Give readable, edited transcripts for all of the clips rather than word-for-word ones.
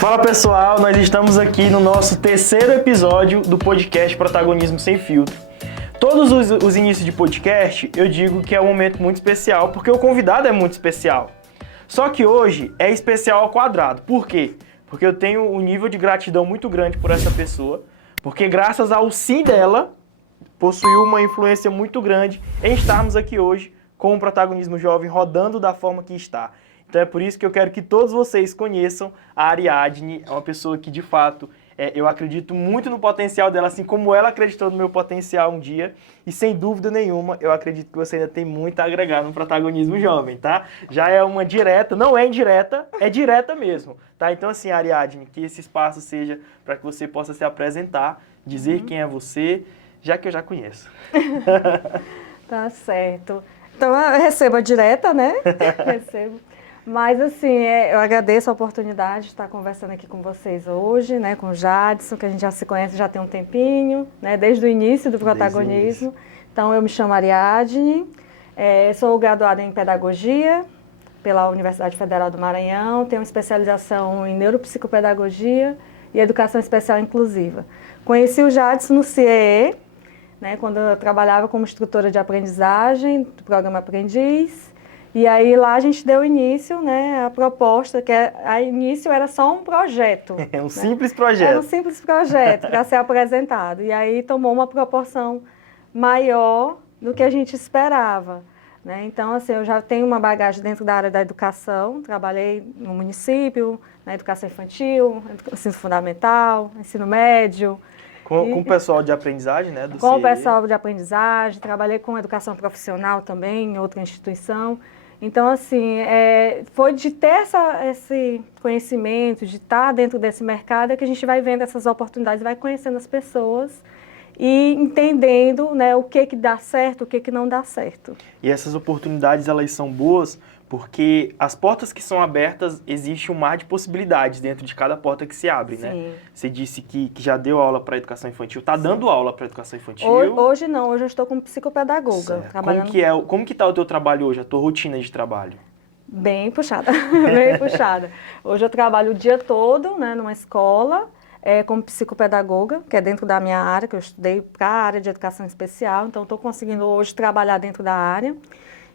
Fala pessoal, nós estamos aqui no nosso terceiro episódio do podcast Protagonismo Sem Filtro. Todos os inícios de podcast eu digo que é um momento muito especial porque o convidado é muito especial. Só que hoje é especial ao quadrado. Por quê? Porque eu tenho um nível de gratidão muito grande por essa pessoa, porque graças ao sim dela, possuiu uma influência muito grande em estarmos aqui hoje com o Protagonismo Jovem rodando da forma que está. Então é por isso que eu quero que todos vocês conheçam a Ariadne. É uma pessoa que, de fato, eu acredito muito no potencial dela, assim como ela acreditou no meu potencial um dia. E, sem dúvida nenhuma, eu acredito que você ainda tem muito a agregar no Protagonismo Jovem, tá? Já é uma direta, não é indireta, é direta mesmo, tá? Então, assim, Ariadne, que esse espaço seja para que você possa se apresentar, dizer quem é você, já que eu já conheço. Tá certo. Então, eu recebo a direta, né? Recebo. Mas, assim, eu agradeço a oportunidade de estar conversando aqui com vocês hoje, né? Com o Jadson, que a gente já se conhece já tem um tempinho, né? Desde o início do protagonismo. Então, eu me chamo Ariadne, sou graduada em Pedagogia pela Universidade Federal do Maranhão, tenho especialização em Neuropsicopedagogia e Educação Especial Inclusiva. Conheci o Jadson no CIEE, né? Quando eu trabalhava como instrutora de aprendizagem do programa Aprendiz. E aí lá a gente deu início, né, à proposta, que a início era só um projeto. É um né? simples projeto. Era um simples projeto para ser apresentado. E aí tomou uma proporção maior do que a gente esperava. Né? Então, assim, eu já tenho uma bagagem dentro da área da educação, trabalhei no município, na educação infantil, ensino fundamental, ensino médio. Com o pessoal de aprendizagem, né? Com o pessoal de aprendizagem, trabalhei com educação profissional também, em outra instituição. Então, assim, foi de ter esse conhecimento, de estar dentro desse mercado, que a gente vai vendo essas oportunidades, vai conhecendo as pessoas e entendendo, né, o que dá certo, o que não dá certo. E essas oportunidades, elas são boas porque as portas que são abertas, existe um mar de possibilidades dentro de cada porta que se abre, Sim. né? Você disse que já deu aula para educação infantil, está dando aula para educação infantil? Hoje não, hoje eu estou como psicopedagoga. Trabalhando... Como que está o teu trabalho hoje, a tua rotina de trabalho? Bem puxada, bem puxada. Hoje eu trabalho o dia todo, né, numa escola, como psicopedagoga, que é dentro da minha área, que eu estudei para a área de educação especial, então estou conseguindo hoje trabalhar dentro da área.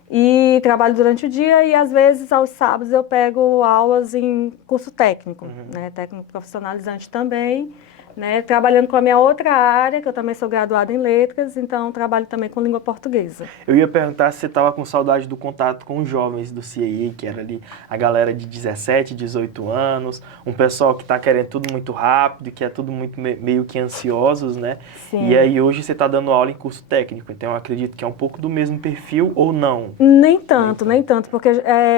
E trabalho durante o dia e, às vezes, aos sábados eu pego aulas em curso técnico, né, técnico profissionalizante também, né, trabalhando com a minha outra área, que eu também sou graduada em letras, então trabalho também com língua portuguesa. Eu ia perguntar se você estava com saudade do contato com os jovens do CIEE, que era ali a galera de 17, 18 anos, um pessoal que está querendo tudo muito rápido, que é tudo muito meio que ansiosos, né? Sim. E aí hoje você está dando aula em curso técnico, então eu acredito que é um pouco do mesmo perfil ou não? Nem tanto, porque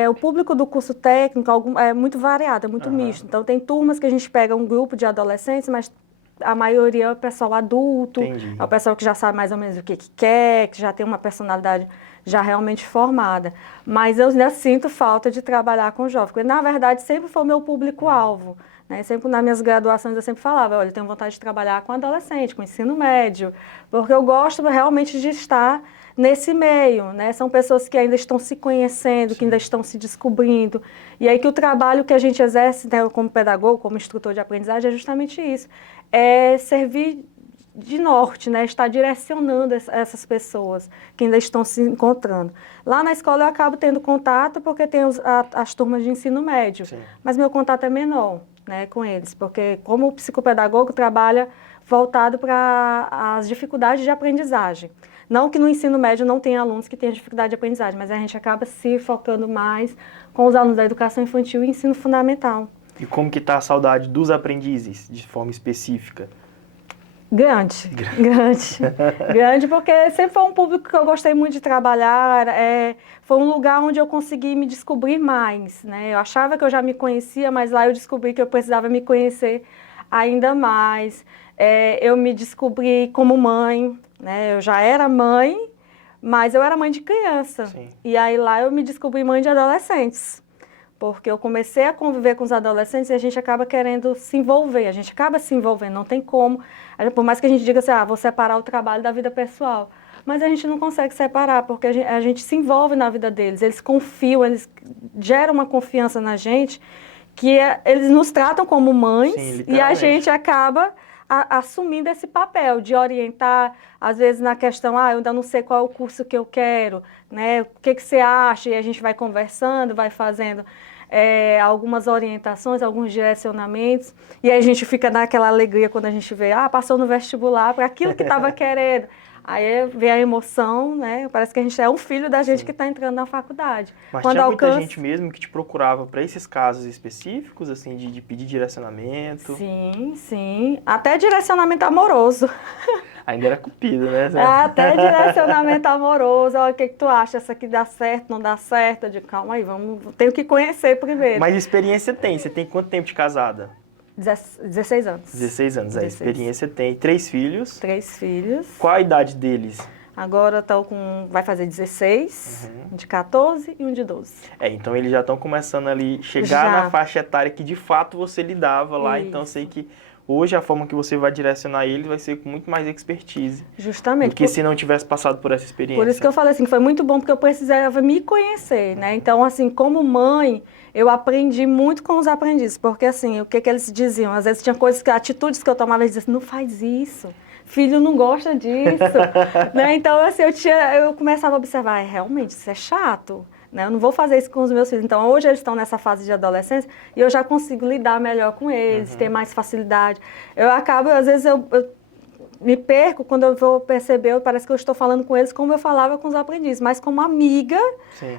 o público do curso técnico é muito variado, é muito misto. Então tem turmas que a gente pega um grupo de adolescentes, mas a maioria é o pessoal adulto, é o pessoal que já sabe mais ou menos o que quer, que já tem uma personalidade já realmente formada. Mas eu ainda sinto falta de trabalhar com jovens, porque na verdade sempre foi o meu público-alvo. Né? Sempre nas minhas graduações eu sempre falava, olha, eu tenho vontade de trabalhar com adolescente, com ensino médio, porque eu gosto realmente de estar nesse meio, né? São pessoas que ainda estão se conhecendo, que ainda estão se descobrindo. E aí que o trabalho que a gente exerce, né, como pedagogo, como instrutor de aprendizagem, é justamente isso. É servir de norte, né? Estar direcionando essas pessoas que ainda estão se encontrando. Lá na escola eu acabo tendo contato porque tem as turmas de ensino médio, mas meu contato é menor, né, com eles, porque como psicopedagogo trabalha voltado para as dificuldades de aprendizagem. Não que no ensino médio não tenha alunos que tenham dificuldade de aprendizagem, mas a gente acaba se focando mais com os alunos da educação infantil e ensino fundamental. E como que está a saudade dos aprendizes, de forma específica? Grande, porque sempre foi um público que eu gostei muito de trabalhar, foi um lugar onde eu consegui me descobrir mais, né? Eu achava que eu já me conhecia, mas lá eu descobri que eu precisava me conhecer ainda mais. Eu me descobri como mãe, né? Eu já era mãe, mas eu era mãe de criança. Sim. E aí lá eu me descobri mãe de adolescentes. Porque eu comecei a conviver com os adolescentes e a gente acaba querendo se envolver, a gente acaba se envolvendo, não tem como. Por mais que a gente diga assim, vou separar o trabalho da vida pessoal. Mas a gente não consegue separar, porque a gente se envolve na vida deles, eles confiam, eles geram uma confiança na gente que eles nos tratam como mães. Sim, e a gente acaba assumindo esse papel de orientar, às vezes na questão, eu ainda não sei qual é o curso que eu quero, né? O que você acha? E a gente vai conversando, vai fazendo algumas orientações, alguns direcionamentos, e aí a gente fica naquela alegria quando a gente vê, passou no vestibular para aquilo que estava querendo. Aí vem a emoção, né? Parece que a gente é um filho da gente que está entrando na faculdade. Mas tinha muita gente mesmo que te procurava para esses casos específicos, assim, de pedir direcionamento? Sim, sim. Até direcionamento amoroso. Ainda era cupido, né? Até direcionamento amoroso. Olha, o que tu acha? Essa aqui dá certo, não dá certo? Eu digo, calma aí, tenho que conhecer primeiro. Mas experiência tem? Você tem quanto tempo de casada? 16 anos. 16 anos, 16. A experiência tem. 3 filhos? 3 filhos. Qual a idade deles? Agora vai fazer 16, de 14 e um de 12. Então eles já estão começando ali, chegar na faixa etária que de fato você lidava lá, então eu sei que hoje a forma que você vai direcionar eles vai ser com muito mais expertise. Justamente. Do que se não tivesse passado por essa experiência. Por isso que eu falei assim, que foi muito bom, porque eu precisava me conhecer, né? Então, assim, como mãe, eu aprendi muito com os aprendizes, porque assim, o que eles diziam? Às vezes tinha atitudes que eu tomava, eles diziam, não faz isso. Filho não gosta disso, né? Então, assim, eu começava a observar, realmente, isso é chato, né? Eu não vou fazer isso com os meus filhos. Então, hoje eles estão nessa fase de adolescência e eu já consigo lidar melhor com eles, ter mais facilidade. Às vezes, eu me perco quando eu vou perceber, parece que eu estou falando com eles como eu falava com os aprendizes, mas como amiga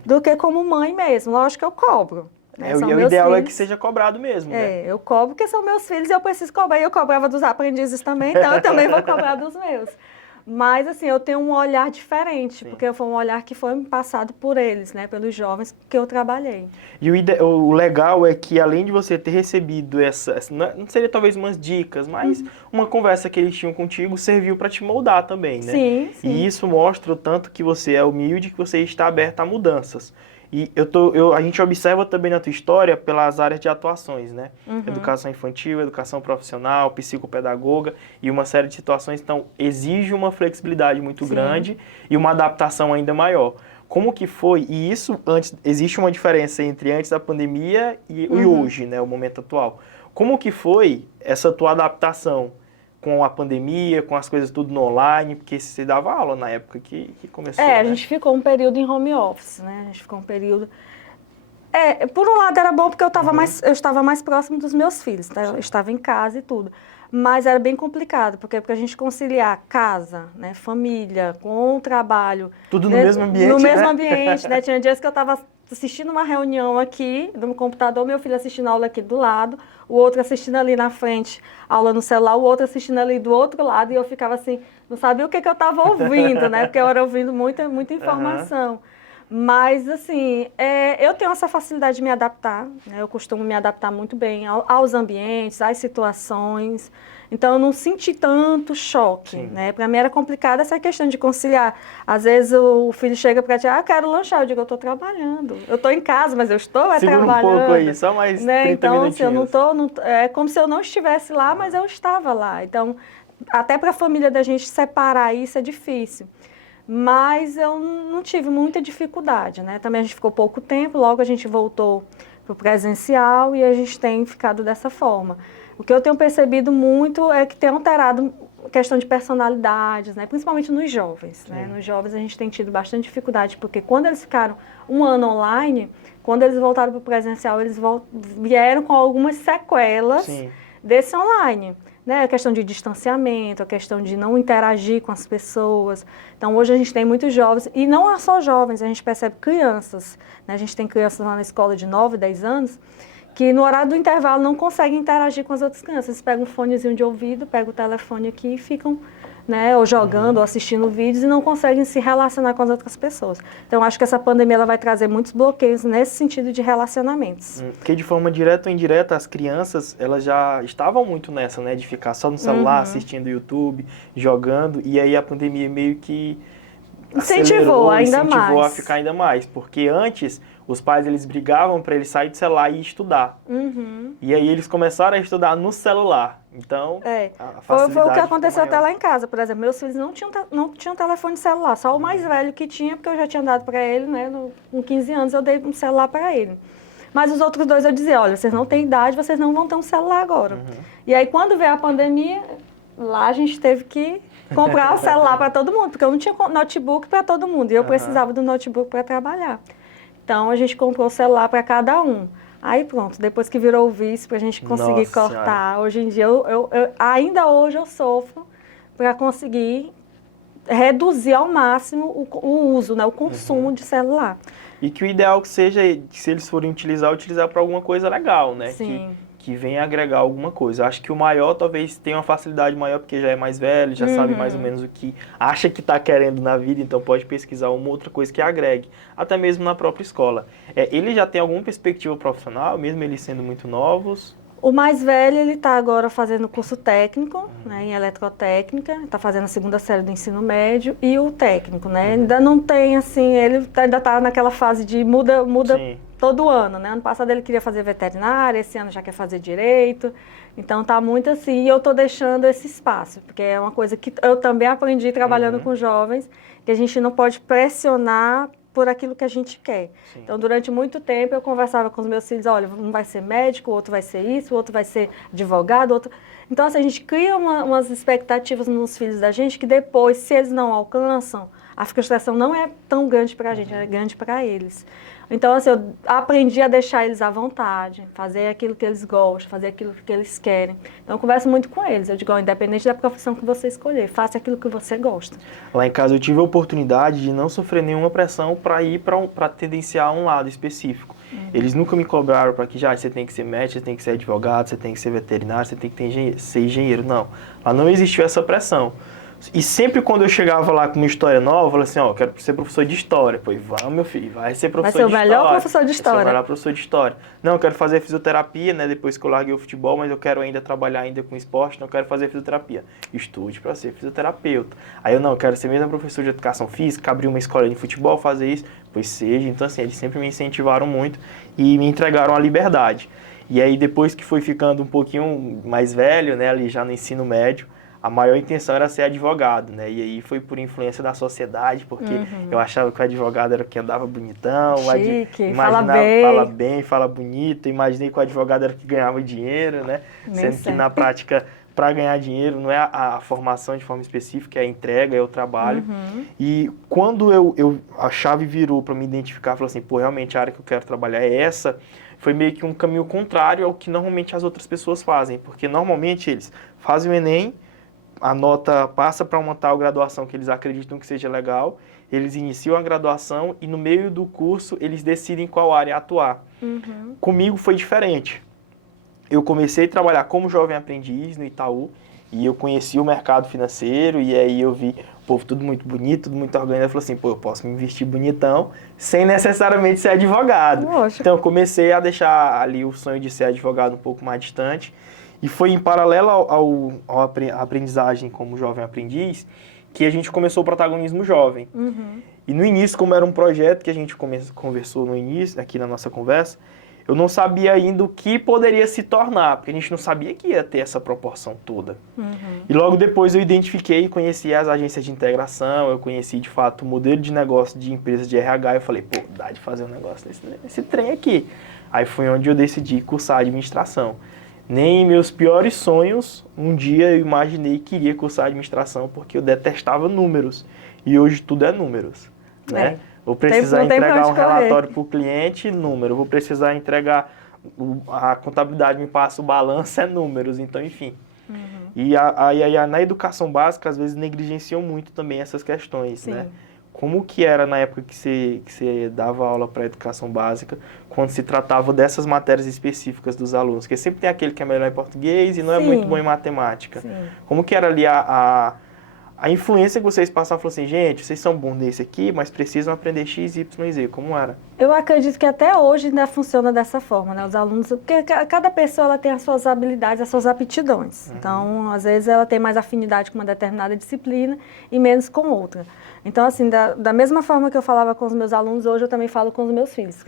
do que como mãe mesmo. Lógico que eu cobro. Né? O ideal é que seja cobrado mesmo, né? Eu cobro porque são meus filhos e eu preciso cobrar. E eu cobrava dos aprendizes também, então eu também vou cobrar dos meus. Mas, assim, eu tenho um olhar diferente, porque foi um olhar que foi passado por eles, né? Pelos jovens que eu trabalhei. E o legal é que, além de você ter recebido não seria talvez umas dicas, mas uma conversa que eles tinham contigo serviu para te moldar também, né? Sim. E isso mostra o tanto que você é humilde, que você está aberta a mudanças. E a gente observa também na tua história pelas áreas de atuações, né? Educação infantil, educação profissional, psicopedagoga e uma série de situações. Então, exige uma flexibilidade muito grande e uma adaptação ainda maior. Como que foi? E isso, existe uma diferença entre antes da pandemia e hoje, né? O momento atual. Como que foi essa tua adaptação com a pandemia, com as coisas tudo no online, porque você dava aula na época que começou, né? A gente ficou um período em home office, né? A gente ficou um período... por um lado era bom porque eu estava mais próximo dos meus filhos, tá? Eu estava em casa e tudo. Mas era bem complicado, porque a gente conciliar casa, né, família, com o trabalho... Tudo no mesmo ambiente, no mesmo ambiente, né? Tinha dias que eu estava assistindo uma reunião aqui, no computador, meu filho assistindo aula aqui do lado, o outro assistindo ali na frente, aula no celular, o outro assistindo ali do outro lado, e eu ficava assim, não sabia o que eu estava ouvindo, né? Porque eu era ouvindo muita informação. Mas, assim, eu tenho essa facilidade de me adaptar, né? Eu costumo me adaptar muito bem aos ambientes, às situações. Então, eu não senti tanto choque, né? Para mim era complicado essa questão de conciliar. Às vezes o filho chega para ti, quero lanchar. Eu digo, eu estou trabalhando. Eu estou em casa, mas eu estou Segura trabalhando. Um pouco aí, só mais 30 então, minutinhos. Assim, é como se eu não estivesse lá, mas eu estava lá. Então, até para a família da gente separar isso é difícil. Mas eu não tive muita dificuldade, né? Também a gente ficou pouco tempo, logo a gente voltou para o presencial e a gente tem ficado dessa forma. O que eu tenho percebido muito é que tem alterado a questão de personalidades, né? Principalmente nos jovens, né? Nos jovens a gente tem tido bastante dificuldade, porque quando eles ficaram um ano online, quando eles voltaram para o presencial, eles vieram com algumas sequelas desse online. Né, a questão de distanciamento, a questão de não interagir com as pessoas. Então, hoje a gente tem muitos jovens, e não é só jovens, a gente percebe crianças. Né? A gente tem crianças lá na escola de 9, 10 anos, que no horário do intervalo não conseguem interagir com as outras crianças. Eles pegam um fonezinho de ouvido, pegam o telefone aqui e ficam, né, ou jogando, ou assistindo vídeos e não conseguem se relacionar com as outras pessoas. Então, acho que essa pandemia ela vai trazer muitos bloqueios nesse sentido de relacionamentos. Porque de forma direta ou indireta, as crianças, elas já estavam muito nessa, né, de ficar só no celular, assistindo YouTube, jogando, e aí a pandemia meio que incentivou a ficar ainda mais, porque antes os pais eles brigavam para eles saírem do celular e estudar. E aí eles começaram a estudar no celular. Então, a facilidade foi o que aconteceu até lá em casa, por exemplo. Meus filhos não tinham telefone celular, só o mais velho que tinha, porque eu já tinha dado para ele, né, com 15 anos eu dei um celular para ele. Mas os outros 2 eu dizia, olha, vocês não têm idade, vocês não vão ter um celular agora. E aí quando veio a pandemia, lá a gente teve que comprar o celular para todo mundo, porque eu não tinha notebook para todo mundo, e eu precisava do notebook para trabalhar. Então a gente comprou o celular para cada um. Aí pronto, depois que virou o vício, para a gente conseguir cortar, hoje em dia, ainda hoje eu sofro para conseguir reduzir ao máximo o uso, né, o consumo de celular. E que o ideal que seja, se eles forem utilizar para alguma coisa legal, né? Sim. Que venha agregar alguma coisa. Acho que o maior talvez tenha uma facilidade maior porque já é mais velho, já sabe mais ou menos o que acha que está querendo na vida, então pode pesquisar uma outra coisa que agregue, até mesmo na própria escola. Ele já tem alguma perspectiva profissional, mesmo eles sendo muito novos? O mais velho, ele está agora fazendo curso técnico, né, em eletrotécnica, está fazendo a 2ª série do ensino médio, e o técnico, né, ainda não tem, assim, ele ainda está naquela fase de muda todo ano, né, ano passado ele queria fazer veterinária, esse ano já quer fazer direito, então está muito assim, e eu estou deixando esse espaço, porque é uma coisa que eu também aprendi trabalhando com jovens, que a gente não pode pressionar por aquilo que a gente quer. Sim. Então, durante muito tempo, eu conversava com os meus filhos, olha, um vai ser médico, o outro vai ser isso, o outro vai ser advogado, outro... Então, assim, a gente cria umas expectativas nos filhos da gente que depois, se eles não alcançam, a frustração não é tão grande para a gente, é grande para eles. Então, assim, eu aprendi a deixar eles à vontade, fazer aquilo que eles gostam, fazer aquilo que eles querem. Então, eu converso muito com eles. Eu digo, independente da profissão que você escolher, faça aquilo que você gosta. Lá em casa eu tive a oportunidade de não sofrer nenhuma pressão para ir para tendenciar um lado específico. Eles nunca me cobraram para que já você tem que ser médico, você tem que ser advogado, você tem que ser veterinário, você tem que ser engenheiro. Não, lá não existiu essa pressão. E sempre quando eu chegava lá com uma história nova, eu falava assim, eu quero ser professor de história. Pois vamos, meu filho, vai ser professor de história. Vai ser o melhor professor de história. Vai ser o melhor professor de história. Não, eu quero fazer fisioterapia, né, depois que eu larguei o futebol, mas eu quero ainda trabalhar ainda com esporte, não quero fazer fisioterapia. Estude para ser fisioterapeuta. Aí eu quero ser mesmo professor de educação física, abrir uma escola de futebol, fazer isso, pois seja. Então assim, eles sempre me incentivaram muito e me entregaram a liberdade. E aí depois que foi ficando um pouquinho mais velho, né, ali já no ensino médio, a maior intenção era ser advogado, né? E aí foi por influência da sociedade, porque eu achava que o advogado era o que andava bonitão, chique, fala bem, fala bonito, imaginei que o advogado era o que ganhava dinheiro, né? Sendo que na prática, para ganhar dinheiro, não é a formação de forma específica, é a entrega, é o trabalho. E quando a chave virou para me identificar, falou assim, realmente a área que eu quero trabalhar é essa, foi meio que um caminho contrário ao que normalmente as outras pessoas fazem, porque normalmente eles fazem o Enem, a nota passa para uma tal graduação que eles acreditam que seja legal, eles iniciam a graduação e no meio do curso eles decidem qual área atuar. Comigo foi diferente. Eu comecei a trabalhar como jovem aprendiz no Itaú e eu conheci o mercado financeiro e aí eu vi o povo tudo muito bonito, tudo muito organizado. Eu falei assim, eu posso me vestir bonitão sem necessariamente ser advogado. Lógico. Então eu comecei a deixar ali o sonho de ser advogado um pouco mais distante. E foi em paralelo à aprendizagem como jovem aprendiz que a gente começou o protagonismo jovem. E no início, como era um projeto que a gente conversou no início, aqui na nossa conversa, eu não sabia ainda o que poderia se tornar, porque a gente não sabia que ia ter essa proporção toda. E logo depois eu identifiquei e conheci as agências de integração, eu conheci de fato o modelo de negócio de empresas de RH, eu falei, dá de fazer um negócio nesse trem aqui. Aí foi onde eu decidi cursar administração. Nem em meus piores sonhos, um dia eu imaginei que iria cursar administração porque eu detestava números. E hoje tudo é números, né? Vou precisar entregar um relatório para o cliente, número. Vou precisar entregar, a contabilidade me passa o balanço, é números. Então, enfim. E na educação básica, às vezes, negligenciam muito também essas questões, né? Como que era na época que você dava aula para educação básica, quando se tratava dessas matérias específicas dos alunos? Porque sempre tem aquele que é melhor em português e não é muito bom em matemática. Como que era ali a influência que vocês passavam? Falaram assim, gente, vocês são bons nesse aqui, mas precisam aprender X, Y e Z. Como era? Eu acredito que até hoje ainda funciona dessa forma, né? Os alunos, porque cada pessoa ela tem as suas habilidades, as suas aptidões. Então, às vezes, ela tem mais afinidade com uma determinada disciplina e menos com outra. Então, assim, da mesma forma que eu falava com os meus alunos, hoje eu também falo com os meus filhos.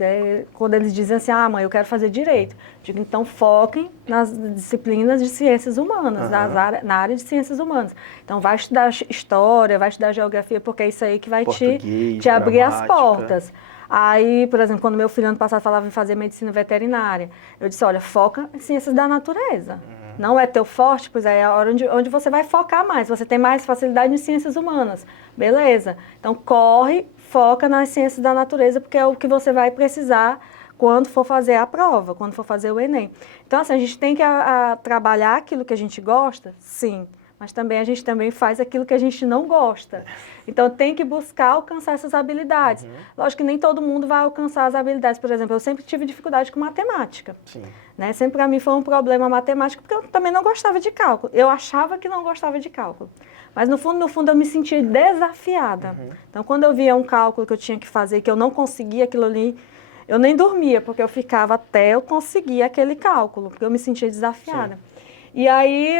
Quando eles dizem assim, mãe, eu quero fazer direito. Eu digo, então foquem nas disciplinas de ciências humanas, na área de ciências humanas. Então, vai estudar história, vai estudar geografia, porque é isso aí que vai te abrir as portas. Aí, por exemplo, quando meu filho ano passado falava em fazer medicina veterinária, eu disse, olha, foca em ciências da natureza. Não é teu forte, pois é a hora onde você vai focar mais. Você tem mais facilidade em ciências humanas. Beleza. Então, corre, foca nas ciências da natureza, porque é o que você vai precisar quando for fazer a prova, quando for fazer o Enem. Então, assim, a gente tem que trabalhar aquilo que a gente gosta, sim. Mas também a gente também faz aquilo que a gente não gosta. Então, tem que buscar alcançar essas habilidades. Lógico que nem todo mundo vai alcançar as habilidades. Por exemplo, eu sempre tive dificuldade com matemática. Sim. Né? Sempre para mim foi um problema matemático, porque eu também não gostava de cálculo. Eu achava que não gostava de cálculo. Mas, no fundo, eu me sentia desafiada. Então, quando eu via um cálculo que eu tinha que fazer, que eu não conseguia aquilo ali, eu nem dormia, porque eu ficava até eu conseguir aquele cálculo, porque eu me sentia desafiada. Sim. E aí,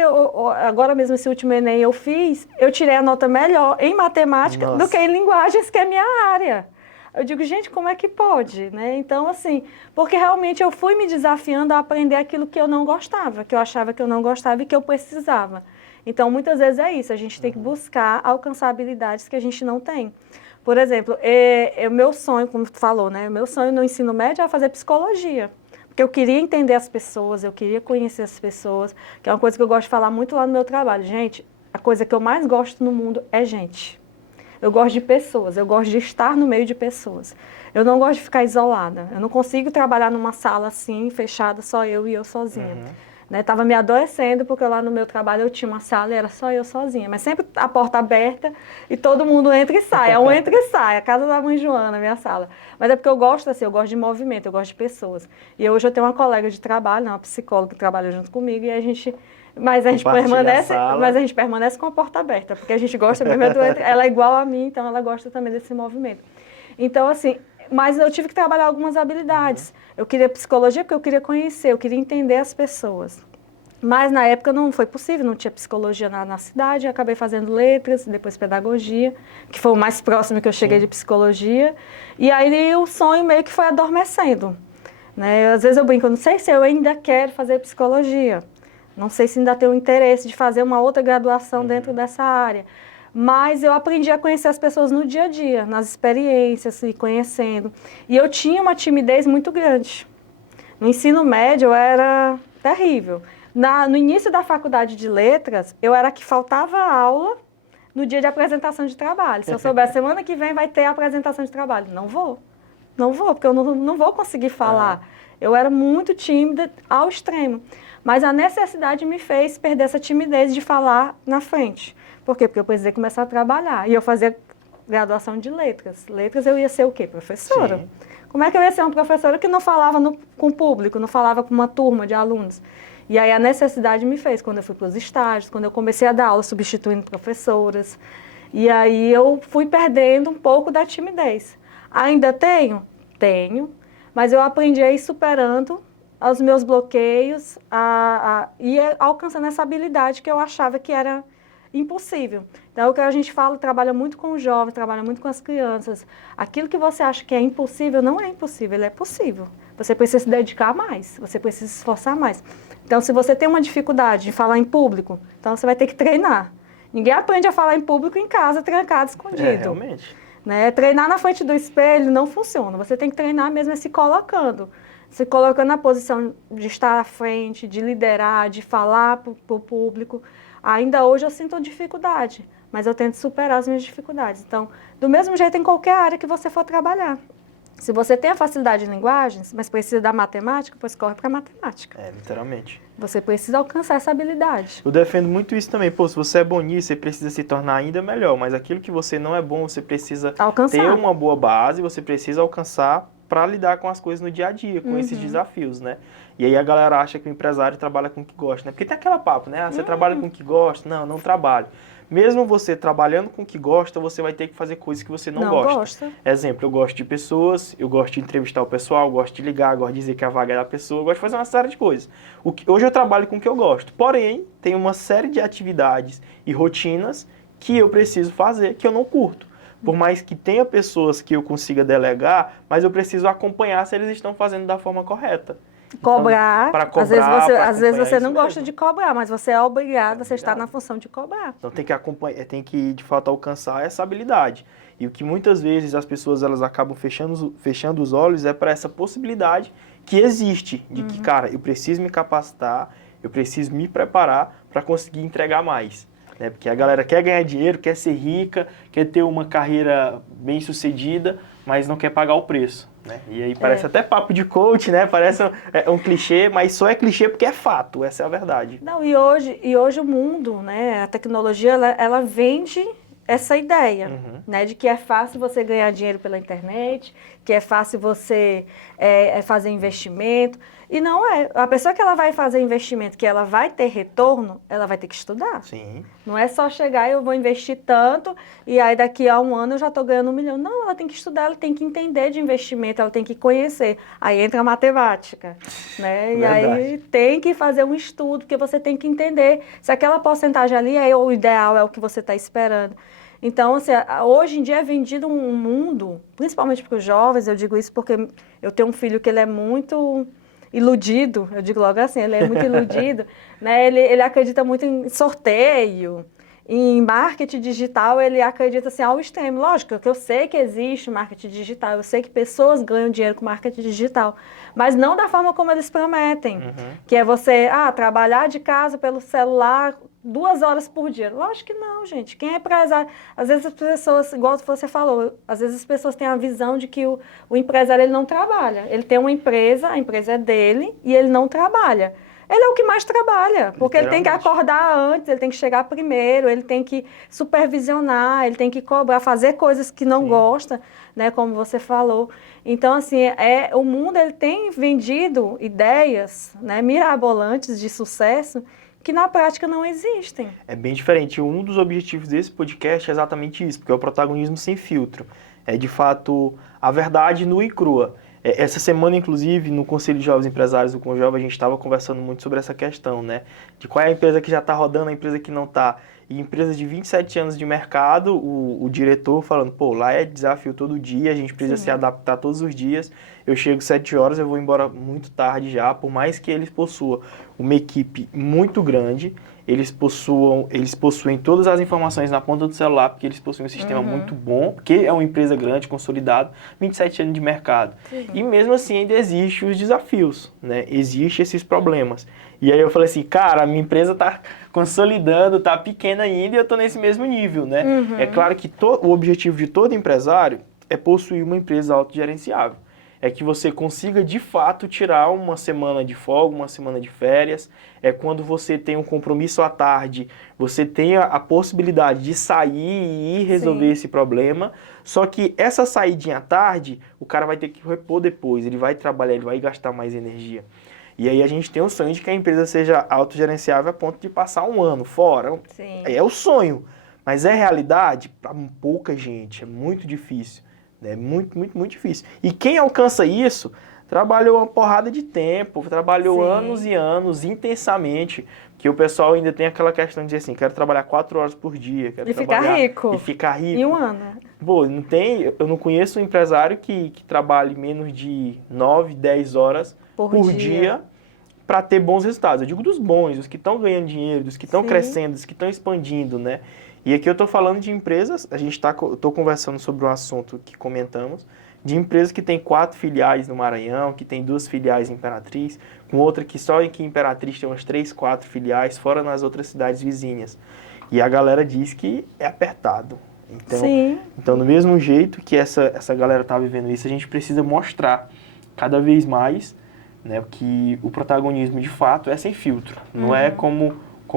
agora mesmo esse último Enem eu tirei a nota melhor em matemática do que em linguagens, que é a minha área. Eu digo, gente, como é que pode, né? Então, assim, porque realmente eu fui me desafiando a aprender aquilo que eu não gostava, que eu achava que eu não gostava e que eu precisava. Então, muitas vezes é isso, a gente tem que buscar alcançar habilidades que a gente não tem. Por exemplo, o meu sonho, como tu falou, né? O meu sonho no ensino médio era fazer psicologia. Porque eu queria entender as pessoas, eu queria conhecer as pessoas, que é uma coisa que eu gosto de falar muito lá no meu trabalho. Gente, a coisa que eu mais gosto no mundo é gente. Eu gosto de pessoas, eu gosto de estar no meio de pessoas. Eu não gosto de ficar isolada. Eu não consigo trabalhar numa sala assim, fechada, só eu e eu sozinha. Estava me adoecendo, porque lá no meu trabalho eu tinha uma sala e era só eu sozinha. Mas sempre a porta aberta e todo mundo entra e sai. Um entra e sai, a casa da mãe Joana, minha sala. Mas é porque eu gosto assim, eu gosto de movimento, eu gosto de pessoas. E hoje eu tenho uma colega de trabalho, uma psicóloga que trabalha junto comigo, e a gente... Mas a gente permanece com a porta aberta, porque a gente gosta mesmo, ela é igual a mim, então ela gosta também desse movimento. Então, assim, mas eu tive que trabalhar algumas habilidades. Eu queria psicologia porque eu queria conhecer, eu queria entender as pessoas. Mas na época não foi possível, não tinha psicologia na cidade, eu acabei fazendo letras, depois pedagogia, que foi o mais próximo que eu cheguei de psicologia. E aí o sonho meio que foi adormecendo. Né? Às vezes eu brinco, eu não sei se eu ainda quero fazer psicologia. Não sei se ainda tenho interesse de fazer uma outra graduação dentro dessa área. Mas eu aprendi a conhecer as pessoas no dia a dia, nas experiências, e conhecendo. E eu tinha uma timidez muito grande. No ensino médio eu era terrível. No início da faculdade de letras, eu era que faltava aula no dia de apresentação de trabalho. Se eu souber, semana que vem vai ter a apresentação de trabalho. Não vou, porque eu não vou conseguir falar. Eu era muito tímida ao extremo. Mas a necessidade me fez perder essa timidez de falar na frente. Por quê? Porque eu precisei começar a trabalhar. E eu fazia graduação de letras. Letras eu ia ser o quê? Professora. Sim. Como é que eu ia ser uma professora que não falava com o público, não falava com uma turma de alunos? E aí a necessidade me fez, quando eu fui para os estágios, quando eu comecei a dar aula substituindo professoras. E aí eu fui perdendo um pouco da timidez. Ainda tenho? Tenho. Mas eu aprendi a ir superando os meus bloqueios e alcançando essa habilidade que eu achava que era impossível. Então, o que a gente fala, trabalha muito com os jovens, trabalha muito com as crianças. Aquilo que você acha que é impossível, não é impossível, ele é possível. Você precisa se dedicar mais, você precisa se esforçar mais. Então, se você tem uma dificuldade de falar em público, então você vai ter que treinar. Ninguém aprende a falar em público em casa, trancado, escondido. Realmente. Né? Treinar na frente do espelho não funciona. Você tem que treinar mesmo se colocando na posição de estar à frente, de liderar, de falar para o público. Ainda hoje eu sinto dificuldade, mas eu tento superar as minhas dificuldades. Então, do mesmo jeito em qualquer área que você for trabalhar. Se você tem a facilidade em linguagens, mas precisa da matemática, pois corre para a matemática. Literalmente. Você precisa alcançar essa habilidade. Eu defendo muito isso também. Se você é bom nisso, você precisa se tornar ainda melhor. Mas aquilo que você não é bom, você precisa ter uma boa base, você precisa alcançar para lidar com as coisas no dia a dia, com esses desafios, né? E aí a galera acha que o empresário trabalha com o que gosta, né? Porque tem aquela papo, né? Você trabalha com o que gosta? Não trabalho. Mesmo você trabalhando com o que gosta, você vai ter que fazer coisas que você não gosta. Exemplo, eu gosto de pessoas, eu gosto de entrevistar o pessoal, gosto de ligar, gosto de dizer que a vaga é da pessoa, eu gosto de fazer uma série de coisas. Hoje eu trabalho com o que eu gosto, porém, tem uma série de atividades e rotinas que eu preciso fazer, que eu não curto. Por mais que tenha pessoas que eu consiga delegar, mas eu preciso acompanhar se eles estão fazendo da forma correta. Cobrar. Então, para cobrar, às vezes você não gosta de cobrar, mas você é obrigado, você está na função de cobrar. Então tem que acompanhar, tem que de fato alcançar essa habilidade. E o que muitas vezes as pessoas elas acabam fechando os olhos é para essa possibilidade que existe de que, cara, eu preciso me capacitar, eu preciso me preparar para conseguir entregar mais. Né? Porque a galera quer ganhar dinheiro, quer ser rica, quer ter uma carreira bem sucedida, mas não quer pagar o preço. Né? E aí parece até papo de coach, né? Parece um clichê, mas só é clichê porque é fato, essa é a verdade. Não, e hoje o mundo, né, a tecnologia, ela vende essa ideia, né, de que é fácil você ganhar dinheiro pela internet, que é fácil você fazer investimento. E não é. A pessoa que ela vai fazer investimento, que ela vai ter retorno, ela vai ter que estudar. Sim. Não é só chegar e eu vou investir tanto e aí daqui a um ano eu já estou ganhando 1 milhão. Não, ela tem que estudar, ela tem que entender de investimento, ela tem que conhecer. Aí entra a matemática, né? E aí tem que fazer um estudo, porque você tem que entender se aquela porcentagem ali é o ideal, é o que você está esperando. Então, assim, hoje em dia é vendido um mundo, principalmente para os jovens, eu digo isso porque eu tenho um filho que ele é muito iludido, eu digo logo assim, ele é muito iludido, né? Ele acredita muito em sorteio, em marketing digital, ele acredita assim ao extremo. Lógico que eu sei que existe marketing digital, eu sei que pessoas ganham dinheiro com marketing digital, mas não da forma como eles prometem, que é você trabalhar de casa pelo celular 2 horas por dia. Lógico que não, gente. Quem é empresário... Às vezes as pessoas, igual você falou, às vezes as pessoas têm a visão de que o empresário ele não trabalha. Ele tem uma empresa, a empresa é dele e ele não trabalha. Ele é o que mais trabalha, porque ele tem que acordar antes, ele tem que chegar primeiro, ele tem que supervisionar, ele tem que cobrar, fazer coisas que não gosta, né, como você falou. Então, assim, o mundo ele tem vendido ideias, né, mirabolantes de sucesso que na prática não existem. É bem diferente. Um dos objetivos desse podcast é exatamente isso, porque é o protagonismo sem filtro. É, de fato, a verdade nua e crua. Essa semana, inclusive, no Conselho de Jovens Empresários do Conjova, a gente estava conversando muito sobre essa questão, né? De qual é a empresa que já está rodando, a empresa que não está. E empresas de 27 anos de mercado, o diretor falando, pô, lá é desafio todo dia, a gente precisa se adaptar todos os dias. Eu chego 7 horas, eu vou embora muito tarde já, por mais que eles possuam uma equipe muito grande, eles possuem todas as informações na ponta do celular, porque eles possuem um sistema muito bom, porque é uma empresa grande, consolidada, 27 anos de mercado. E mesmo assim ainda existem os desafios, né? Existem esses problemas. E aí eu falei assim, cara, a minha empresa está consolidando, está pequena ainda e eu estou nesse mesmo nível, né? É claro que o objetivo de todo empresário é possuir uma empresa autogerenciável. É que você consiga, de fato, tirar uma semana de folga, uma semana de férias. É quando você tem um compromisso à tarde, você tem a possibilidade de sair e ir resolver esse problema. Só que essa saidinha à tarde, o cara vai ter que repor depois. Ele vai trabalhar, ele vai gastar mais energia. E aí a gente tem o sonho de que a empresa seja autogerenciável a ponto de passar 1 ano fora. Sim. É o sonho. Mas é realidade? Para pouca gente, é muito difícil. É muito, muito, muito difícil. E quem alcança isso, trabalhou uma porrada de tempo, trabalhou anos e anos, intensamente, que o pessoal ainda tem aquela questão de dizer assim, quero trabalhar 4 horas por dia, quero trabalhar... E ficar rico. Em 1 ano. Pô, eu não conheço um empresário que trabalhe menos de 9, 10 horas por dia para ter bons resultados. Eu digo dos bons, dos que estão ganhando dinheiro, dos que estão crescendo, dos que estão expandindo, né? E aqui eu estou falando de empresas, estou conversando sobre um assunto que comentamos, de empresas que tem 4 filiais no Maranhão, que tem 2 filiais em Imperatriz, com outra que só em Imperatriz tem umas 3, 4 filiais, fora nas outras cidades vizinhas. E a galera diz que é apertado. Então do mesmo jeito que essa galera está vivendo isso, a gente precisa mostrar cada vez mais, né, que o protagonismo de fato é sem filtro, não é como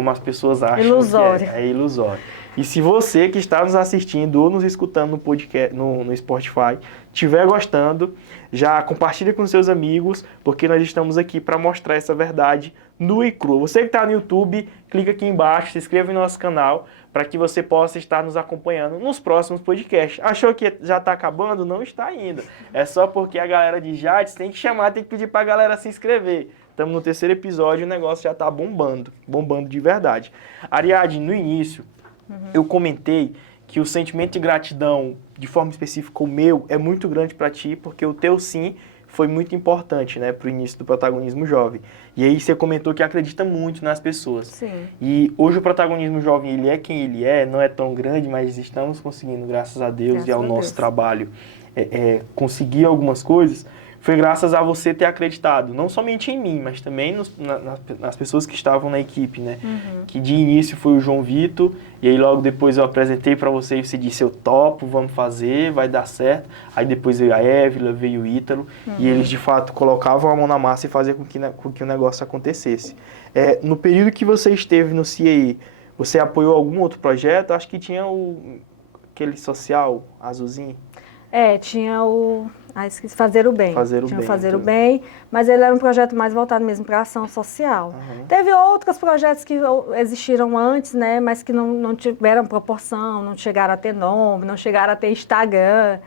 as pessoas acham ilusório. É ilusório. E se você que está nos assistindo ou nos escutando no podcast, no Spotify, estiver gostando, já compartilha com seus amigos, porque nós estamos aqui para mostrar essa verdade nua e crua. Você que está no YouTube, clica aqui embaixo, se inscreva no nosso canal, para que você possa estar nos acompanhando nos próximos podcasts. Achou que já está acabando? Não está ainda. É só porque a galera de Jades tem que chamar, tem que pedir para a galera se inscrever. Estamos no 3º episódio e o negócio já está bombando de verdade. Ariadne, no início, eu comentei que o sentimento de gratidão, de forma específica o meu, é muito grande para ti, porque o teu sim foi muito importante, né, para o início do protagonismo jovem. E aí você comentou que acredita muito nas pessoas. Sim. E hoje o protagonismo jovem, ele é quem ele é, não é tão grande, mas estamos conseguindo, graças a Deus Graças e ao a nosso Deus. trabalho, conseguir algumas coisas. Foi graças a você ter acreditado, não somente em mim, mas também nas pessoas que estavam na equipe, né? Que de início foi o João Vitor, e aí logo depois eu apresentei para você e você disse, eu topo, vamos fazer, vai dar certo. Aí depois veio a Évila, veio o Ítalo, e eles de fato colocavam a mão na massa e faziam com que o negócio acontecesse. No período que você esteve no CIE, você apoiou algum outro projeto? Acho que tinha aquele social azulzinho. Tinha o... esqueci, Fazer o Bem. Tinha o Fazer o Bem, mas ele era um projeto mais voltado mesmo para a ação social. Teve outros projetos que existiram antes, né, mas que não tiveram proporção, não chegaram a ter nome, não chegaram a ter Instagram.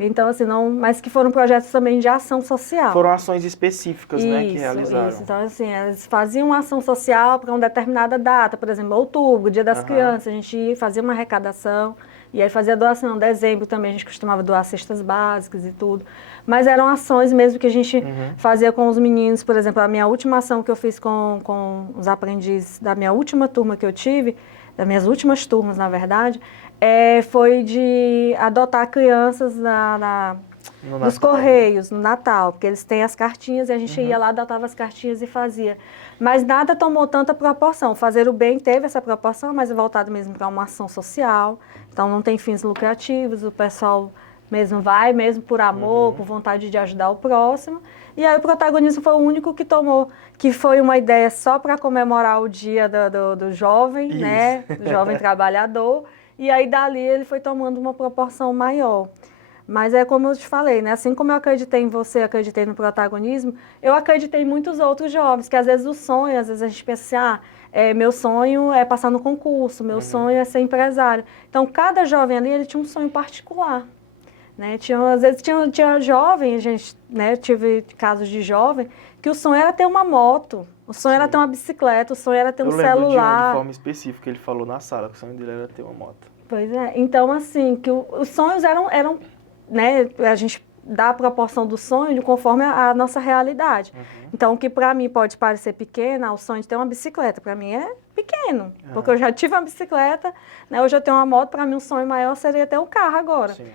Então, assim, mas que foram projetos também de ação social. Foram ações específicas, né, que realizaram. Isso. Então, assim, eles faziam ação social para uma determinada data, por exemplo, outubro, Dia das Crianças, a gente ia fazer uma arrecadação. E aí fazia doação. Em dezembro também a gente costumava doar cestas básicas e tudo. Mas eram ações mesmo que a gente fazia com os meninos. Por exemplo, a minha última ação que eu fiz com os aprendizes da minha última turma que eu tive, das minhas últimas turmas, na verdade, foi de adotar crianças nos Correios, no Natal, porque eles têm as cartinhas e a gente ia lá, adotava as cartinhas e fazia. Mas nada tomou tanta proporção. Fazer o Bem teve essa proporção, mas é voltado mesmo para uma ação social. Então não tem fins lucrativos, o pessoal mesmo vai, mesmo por amor, por vontade de ajudar o próximo. E aí o protagonismo foi o único que tomou, que foi uma ideia só para comemorar o dia do jovem, né? Do jovem trabalhador. E aí dali ele foi tomando uma proporção maior. Mas é como eu te falei, né? Assim como eu acreditei em você, acreditei no protagonismo, eu acreditei em muitos outros jovens, que às vezes o sonho, às vezes a gente pensa assim, meu sonho é passar no concurso, meu sonho é ser empresário. Então, cada jovem ali, ele tinha um sonho particular. Né? Às vezes tinha jovem, a gente, né, tive casos de jovem, que o sonho era ter uma moto, o sonho era ter uma bicicleta, o sonho era ter um celular. Eu lembro de forma específica, ele falou na sala que o sonho dele era ter uma moto. Pois é, então assim, que os sonhos eram né, a gente dá a proporção do sonho conforme a nossa realidade. Então, o que para mim pode parecer pequeno, o sonho de ter uma bicicleta, para mim é pequeno, porque eu já tive uma bicicleta, né, hoje eu tenho uma moto, para mim um sonho maior seria ter um carro agora. Sim.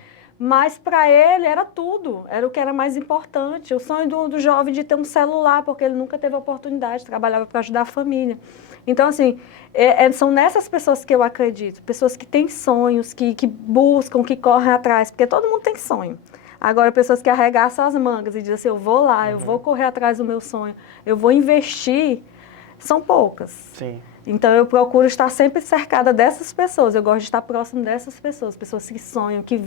Mas para ele era tudo, era o que era mais importante. O sonho do jovem de ter um celular, porque ele nunca teve a oportunidade, trabalhava para ajudar a família. Então, assim, são nessas pessoas que eu acredito, pessoas que têm sonhos, que buscam, que correm atrás, porque todo mundo tem sonho. Agora, pessoas que arregaçam as mangas e dizem assim, eu vou lá, eu vou correr atrás do meu sonho, eu vou investir, são poucas. Sim. Então, eu procuro estar sempre cercada dessas pessoas, eu gosto de estar próximo dessas pessoas que sonham, que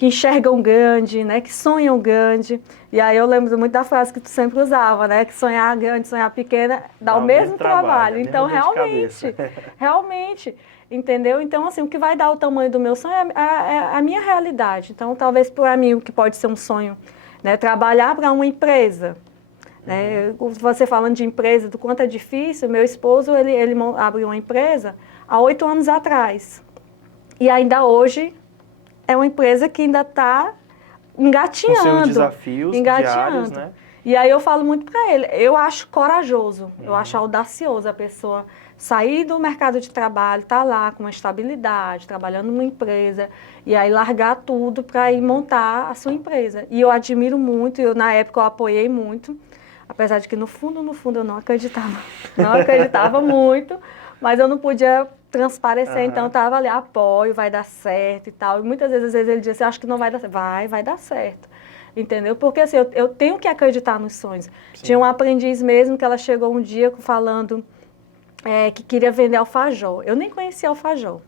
enxergam grande, né, que sonham grande. E aí eu lembro muito da frase que tu sempre usava, né, que sonhar grande, sonhar pequena, dá o mesmo trabalho. Então, realmente, entendeu? Então, assim, o que vai dar o tamanho do meu sonho é a minha realidade. Então, talvez para mim, o que pode ser um sonho, né, trabalhar para uma empresa. Né? Você falando de empresa, do quanto é difícil, meu esposo ele abriu uma empresa há 8 anos atrás. E ainda hoje é uma empresa que ainda está engatinhando. Com seus desafios diários, né? E aí eu falo muito para ele, eu acho corajoso, eu acho audacioso a pessoa sair do mercado de trabalho, estar lá com uma estabilidade, trabalhando numa empresa, e aí largar tudo para ir montar a sua empresa. E eu admiro muito, na época eu apoiei muito, apesar de que no fundo eu não acreditava muito, mas eu não podia transparecer, então eu estava ali, apoio, vai dar certo e tal. E muitas vezes ele dizia assim, acho que não vai dar certo. Vai dar certo, entendeu? Porque assim, eu tenho que acreditar nos sonhos. Sim. Tinha uma aprendiz mesmo que ela chegou um dia falando que queria vender alfajor. Eu nem conhecia alfajor.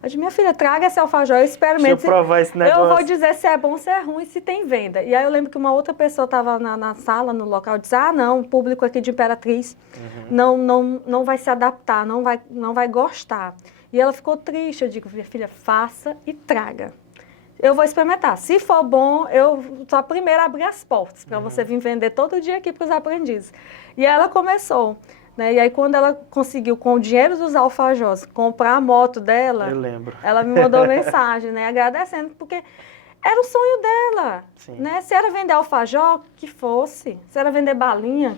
Eu disse, minha filha, traga esse alfajor, eu experimento. Deixa eu provar esse negócio. Eu vou dizer se é bom, se é ruim, se tem venda. E aí eu lembro que uma outra pessoa estava na sala, no local, disse, não, o público aqui de Imperatriz não vai se adaptar, não vai gostar. E ela ficou triste, eu digo, minha filha, faça e traga. Eu vou experimentar. Se for bom, eu sou a primeira a abrir as portas para você vir vender todo dia aqui para os aprendizes. E ela começou. Né? E aí, quando ela conseguiu, com o dinheiro dos alfajós, comprar a moto dela, eu lembro. Ela me mandou mensagem, né? Agradecendo, porque era o sonho dela, né? Se era vender alfajor, que fosse. Se era vender balinha,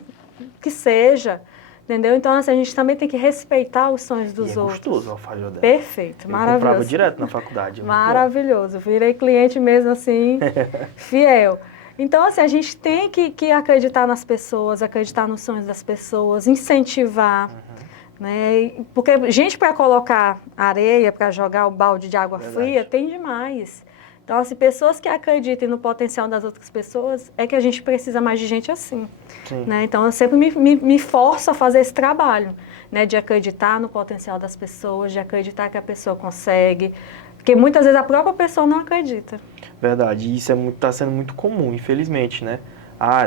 que seja. Entendeu? Então, assim, a gente também tem que respeitar os sonhos dos outros. É gostoso o alfajor dela. Perfeito, maravilhoso. Eu comprava direto na faculdade. Maravilhoso. Virei cliente mesmo, assim, fiel. Então, assim, a gente tem que acreditar nas pessoas, acreditar nos sonhos das pessoas, incentivar, né? Porque gente para colocar areia, para jogar o balde de água fria, tem demais. Então, assim, pessoas que acreditem no potencial das outras pessoas, é que a gente precisa mais de gente assim. Né? Então, eu sempre me forço a fazer esse trabalho, né? De acreditar no potencial das pessoas, de acreditar que a pessoa consegue, porque muitas vezes a própria pessoa não acredita. Verdade, e isso está sendo muito comum, infelizmente, né?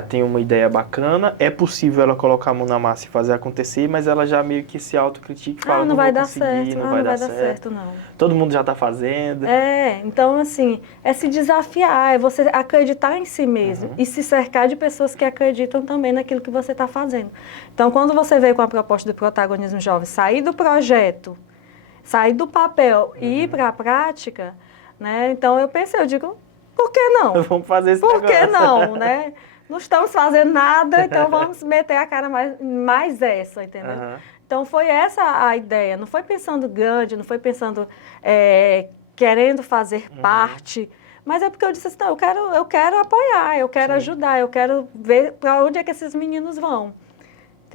Tem uma ideia bacana, é possível ela colocar a mão na massa e fazer acontecer, mas ela já meio que se autocritica e fala, não vai dar certo, não vai dar certo, não. Todo mundo já está fazendo. Então, assim, é se desafiar, é você acreditar em si mesmo e se cercar de pessoas que acreditam também naquilo que você está fazendo. Então, quando você veio com a proposta do protagonismo jovem, sair do projeto, sair do papel e ir para a prática, né? Então, eu pensei, eu digo, por que não? Vamos fazer esse negócio. Por que não, né? Não estamos fazendo nada, então vamos meter a cara mais essa, entendeu? Então, foi essa a ideia. Não foi pensando grande, não foi pensando querendo fazer parte, mas é porque eu disse assim, não, eu quero apoiar, eu quero ajudar, eu quero ver para onde é que esses meninos vão.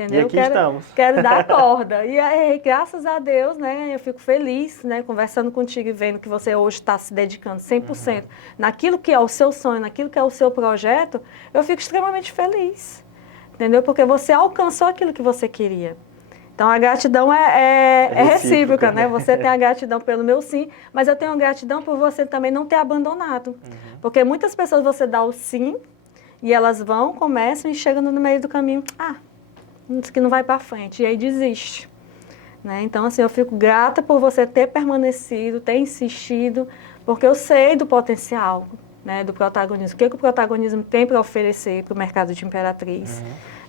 Entendeu? E aqui estamos. Quero dar a corda. E aí, graças a Deus, né, eu fico feliz, né, conversando contigo e vendo que você hoje está se dedicando 100% naquilo que é o seu sonho, naquilo que é o seu projeto, eu fico extremamente feliz. Entendeu? Porque você alcançou aquilo que você queria. Então, a gratidão é recíproca, né? Você tem a gratidão pelo meu sim, mas eu tenho a gratidão por você também não ter abandonado. Porque muitas pessoas você dá o sim, e elas vão, começam e chegam no meio do caminho, que não vai para frente, e aí desiste. Né? Então, assim, eu fico grata por você ter permanecido, ter insistido, porque eu sei do potencial, né, do protagonismo. O que o protagonismo tem para oferecer para o mercado de Imperatriz.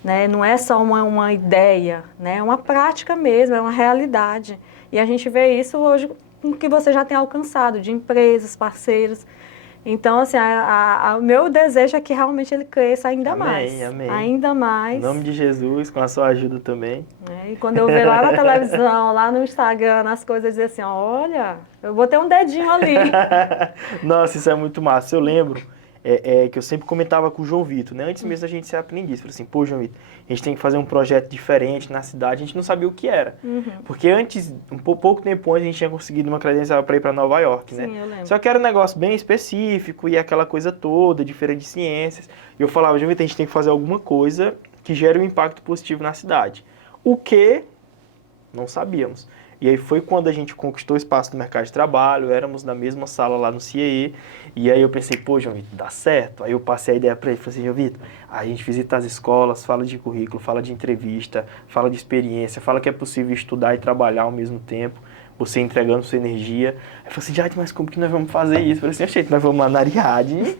Né? Não é só uma ideia, né? É uma prática mesmo, é uma realidade. E a gente vê isso hoje com o que você já tem alcançado, de empresas, parceiros. Então, assim, o meu desejo é que realmente ele cresça ainda mais. Amém. Ainda mais. Em nome de Jesus, com a sua ajuda também. E quando eu ver lá na televisão, lá no Instagram, nas coisas, dizer assim, olha, eu botei um dedinho ali. Nossa, isso é muito massa. Eu lembro que eu sempre comentava com o João Vitor, né? Antes mesmo da gente ser aprendiz. Falei assim, pô, João Vitor, a gente tem que fazer um projeto diferente na cidade. A gente não sabia o que era. Porque antes, pouco tempo antes, a gente tinha conseguido uma credencial para ir para Nova York, né? Sim, eu lembro. Só que era um negócio bem específico e aquela coisa toda, de feira de ciências. E eu falava, João Vitor, a gente tem que fazer alguma coisa que gere um impacto positivo na cidade. O que não sabíamos. E aí foi quando a gente conquistou o espaço do mercado de trabalho, éramos na mesma sala lá no CIE, e aí eu pensei, pô, João Vitor, dá certo? Aí eu passei a ideia para ele, falei assim, João Vitor, a gente visita as escolas, fala de currículo, fala de entrevista, fala de experiência, fala que é possível estudar e trabalhar ao mesmo tempo, você entregando sua energia. Aí eu falei assim, Jade, mas como que nós vamos fazer isso? Eu falei assim, nós vamos lá na Ariadne,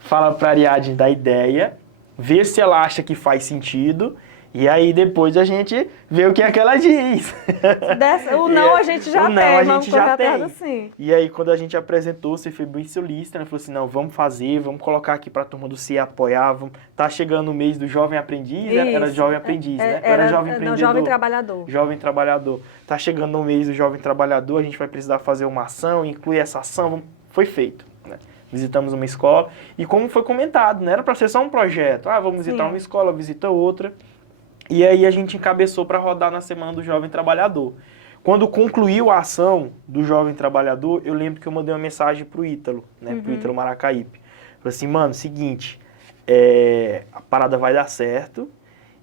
fala para a Ariadne da ideia, ver se ela acha que faz sentido, e aí depois a gente vê o que é que ela diz. O não a gente já tem, vamos colocar assim. E aí quando a gente apresentou, você foi bem solista, né? Falou assim, não, vamos fazer, vamos colocar aqui para a turma do CIE apoiar, tá chegando o mês do jovem aprendiz, era jovem aprendiz, né? Era jovem empreendedor. Não, jovem trabalhador. Jovem trabalhador. Tá chegando o mês do jovem trabalhador, a gente vai precisar fazer uma ação, incluir essa ação, foi feito, né? Visitamos uma escola e como foi comentado, não era para ser só um projeto, vamos visitar uma escola, visita outra. E aí a gente encabeçou para rodar na Semana do Jovem Trabalhador. Quando concluiu a ação do Jovem Trabalhador, eu lembro que eu mandei uma mensagem pro Ítalo, né, pro Ítalo Maracaípe. Falei assim, mano, seguinte, a parada vai dar certo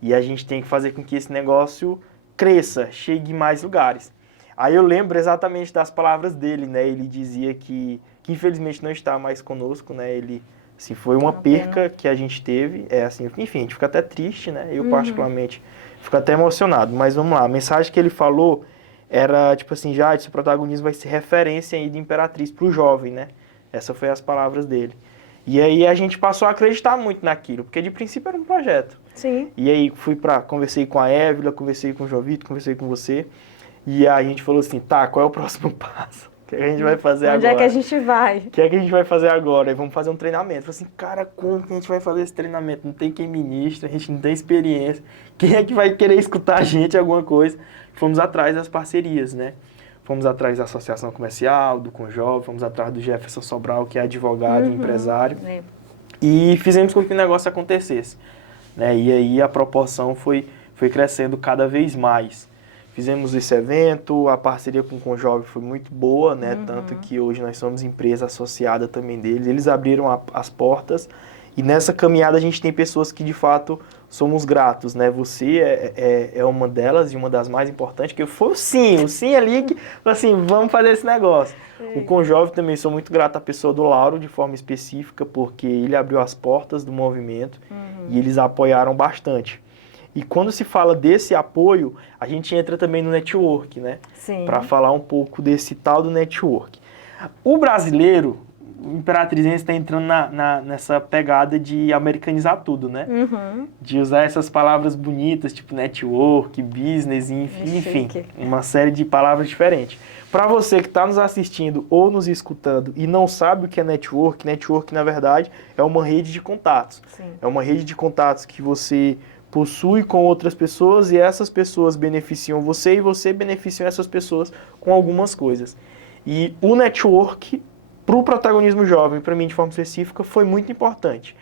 e a gente tem que fazer com que esse negócio cresça, chegue em mais lugares. Aí eu lembro exatamente das palavras dele, né, ele dizia que infelizmente não está mais conosco, né, ele... Assim, foi uma perca que a gente teve, assim, enfim, a gente fica até triste, né? Eu particularmente fico até emocionado, mas vamos lá, a mensagem que ele falou era, tipo assim, já esse protagonismo vai ser referência aí de Imperatriz pro jovem, né? Essas foram as palavras dele. E aí a gente passou a acreditar muito naquilo, porque de princípio era um projeto. Sim. E aí conversei com a Évila, conversei com o João Vitor, conversei com você, e aí a gente falou assim, tá, qual é o próximo passo? O que a gente vai fazer agora? Onde é que a gente vai? O que é que a gente vai fazer agora? Aí vamos fazer um treinamento. Eu falei assim, cara, como que a gente vai fazer esse treinamento? Não tem quem ministra, a gente não tem experiência. Quem é que vai querer escutar a gente alguma coisa? Fomos atrás das parcerias, né? Fomos atrás da Associação Comercial, do Conjov, fomos atrás do Jefferson Sobral, que é advogado, empresário. E fizemos com que o negócio acontecesse. Né? E aí a proporção foi crescendo cada vez mais. Fizemos esse evento, a parceria com o Conjov foi muito boa, né? Tanto que hoje nós somos empresa associada também deles. Eles abriram as portas e nessa caminhada a gente tem pessoas que de fato somos gratos, né? Você é uma delas e uma das mais importantes, que foi o sim ali que assim, vamos fazer esse negócio. O Conjov também sou muito grato à pessoa do Lauro de forma específica, porque ele abriu as portas do movimento e eles apoiaram bastante. E quando se fala desse apoio, a gente entra também no network, né? Sim. Para falar um pouco desse tal do network. O brasileiro, o imperatrizense está entrando nessa pegada de americanizar tudo, né? De usar essas palavras bonitas, tipo network, business, enfim, uma série de palavras diferentes. Para você que está nos assistindo ou nos escutando e não sabe o que é network, network, na verdade, é uma rede de contatos. Sim. É uma rede de contatos que você possui com outras pessoas e essas pessoas beneficiam você e você beneficia essas pessoas com algumas coisas. E o network, para o protagonismo jovem, para mim de forma específica, foi muito importante.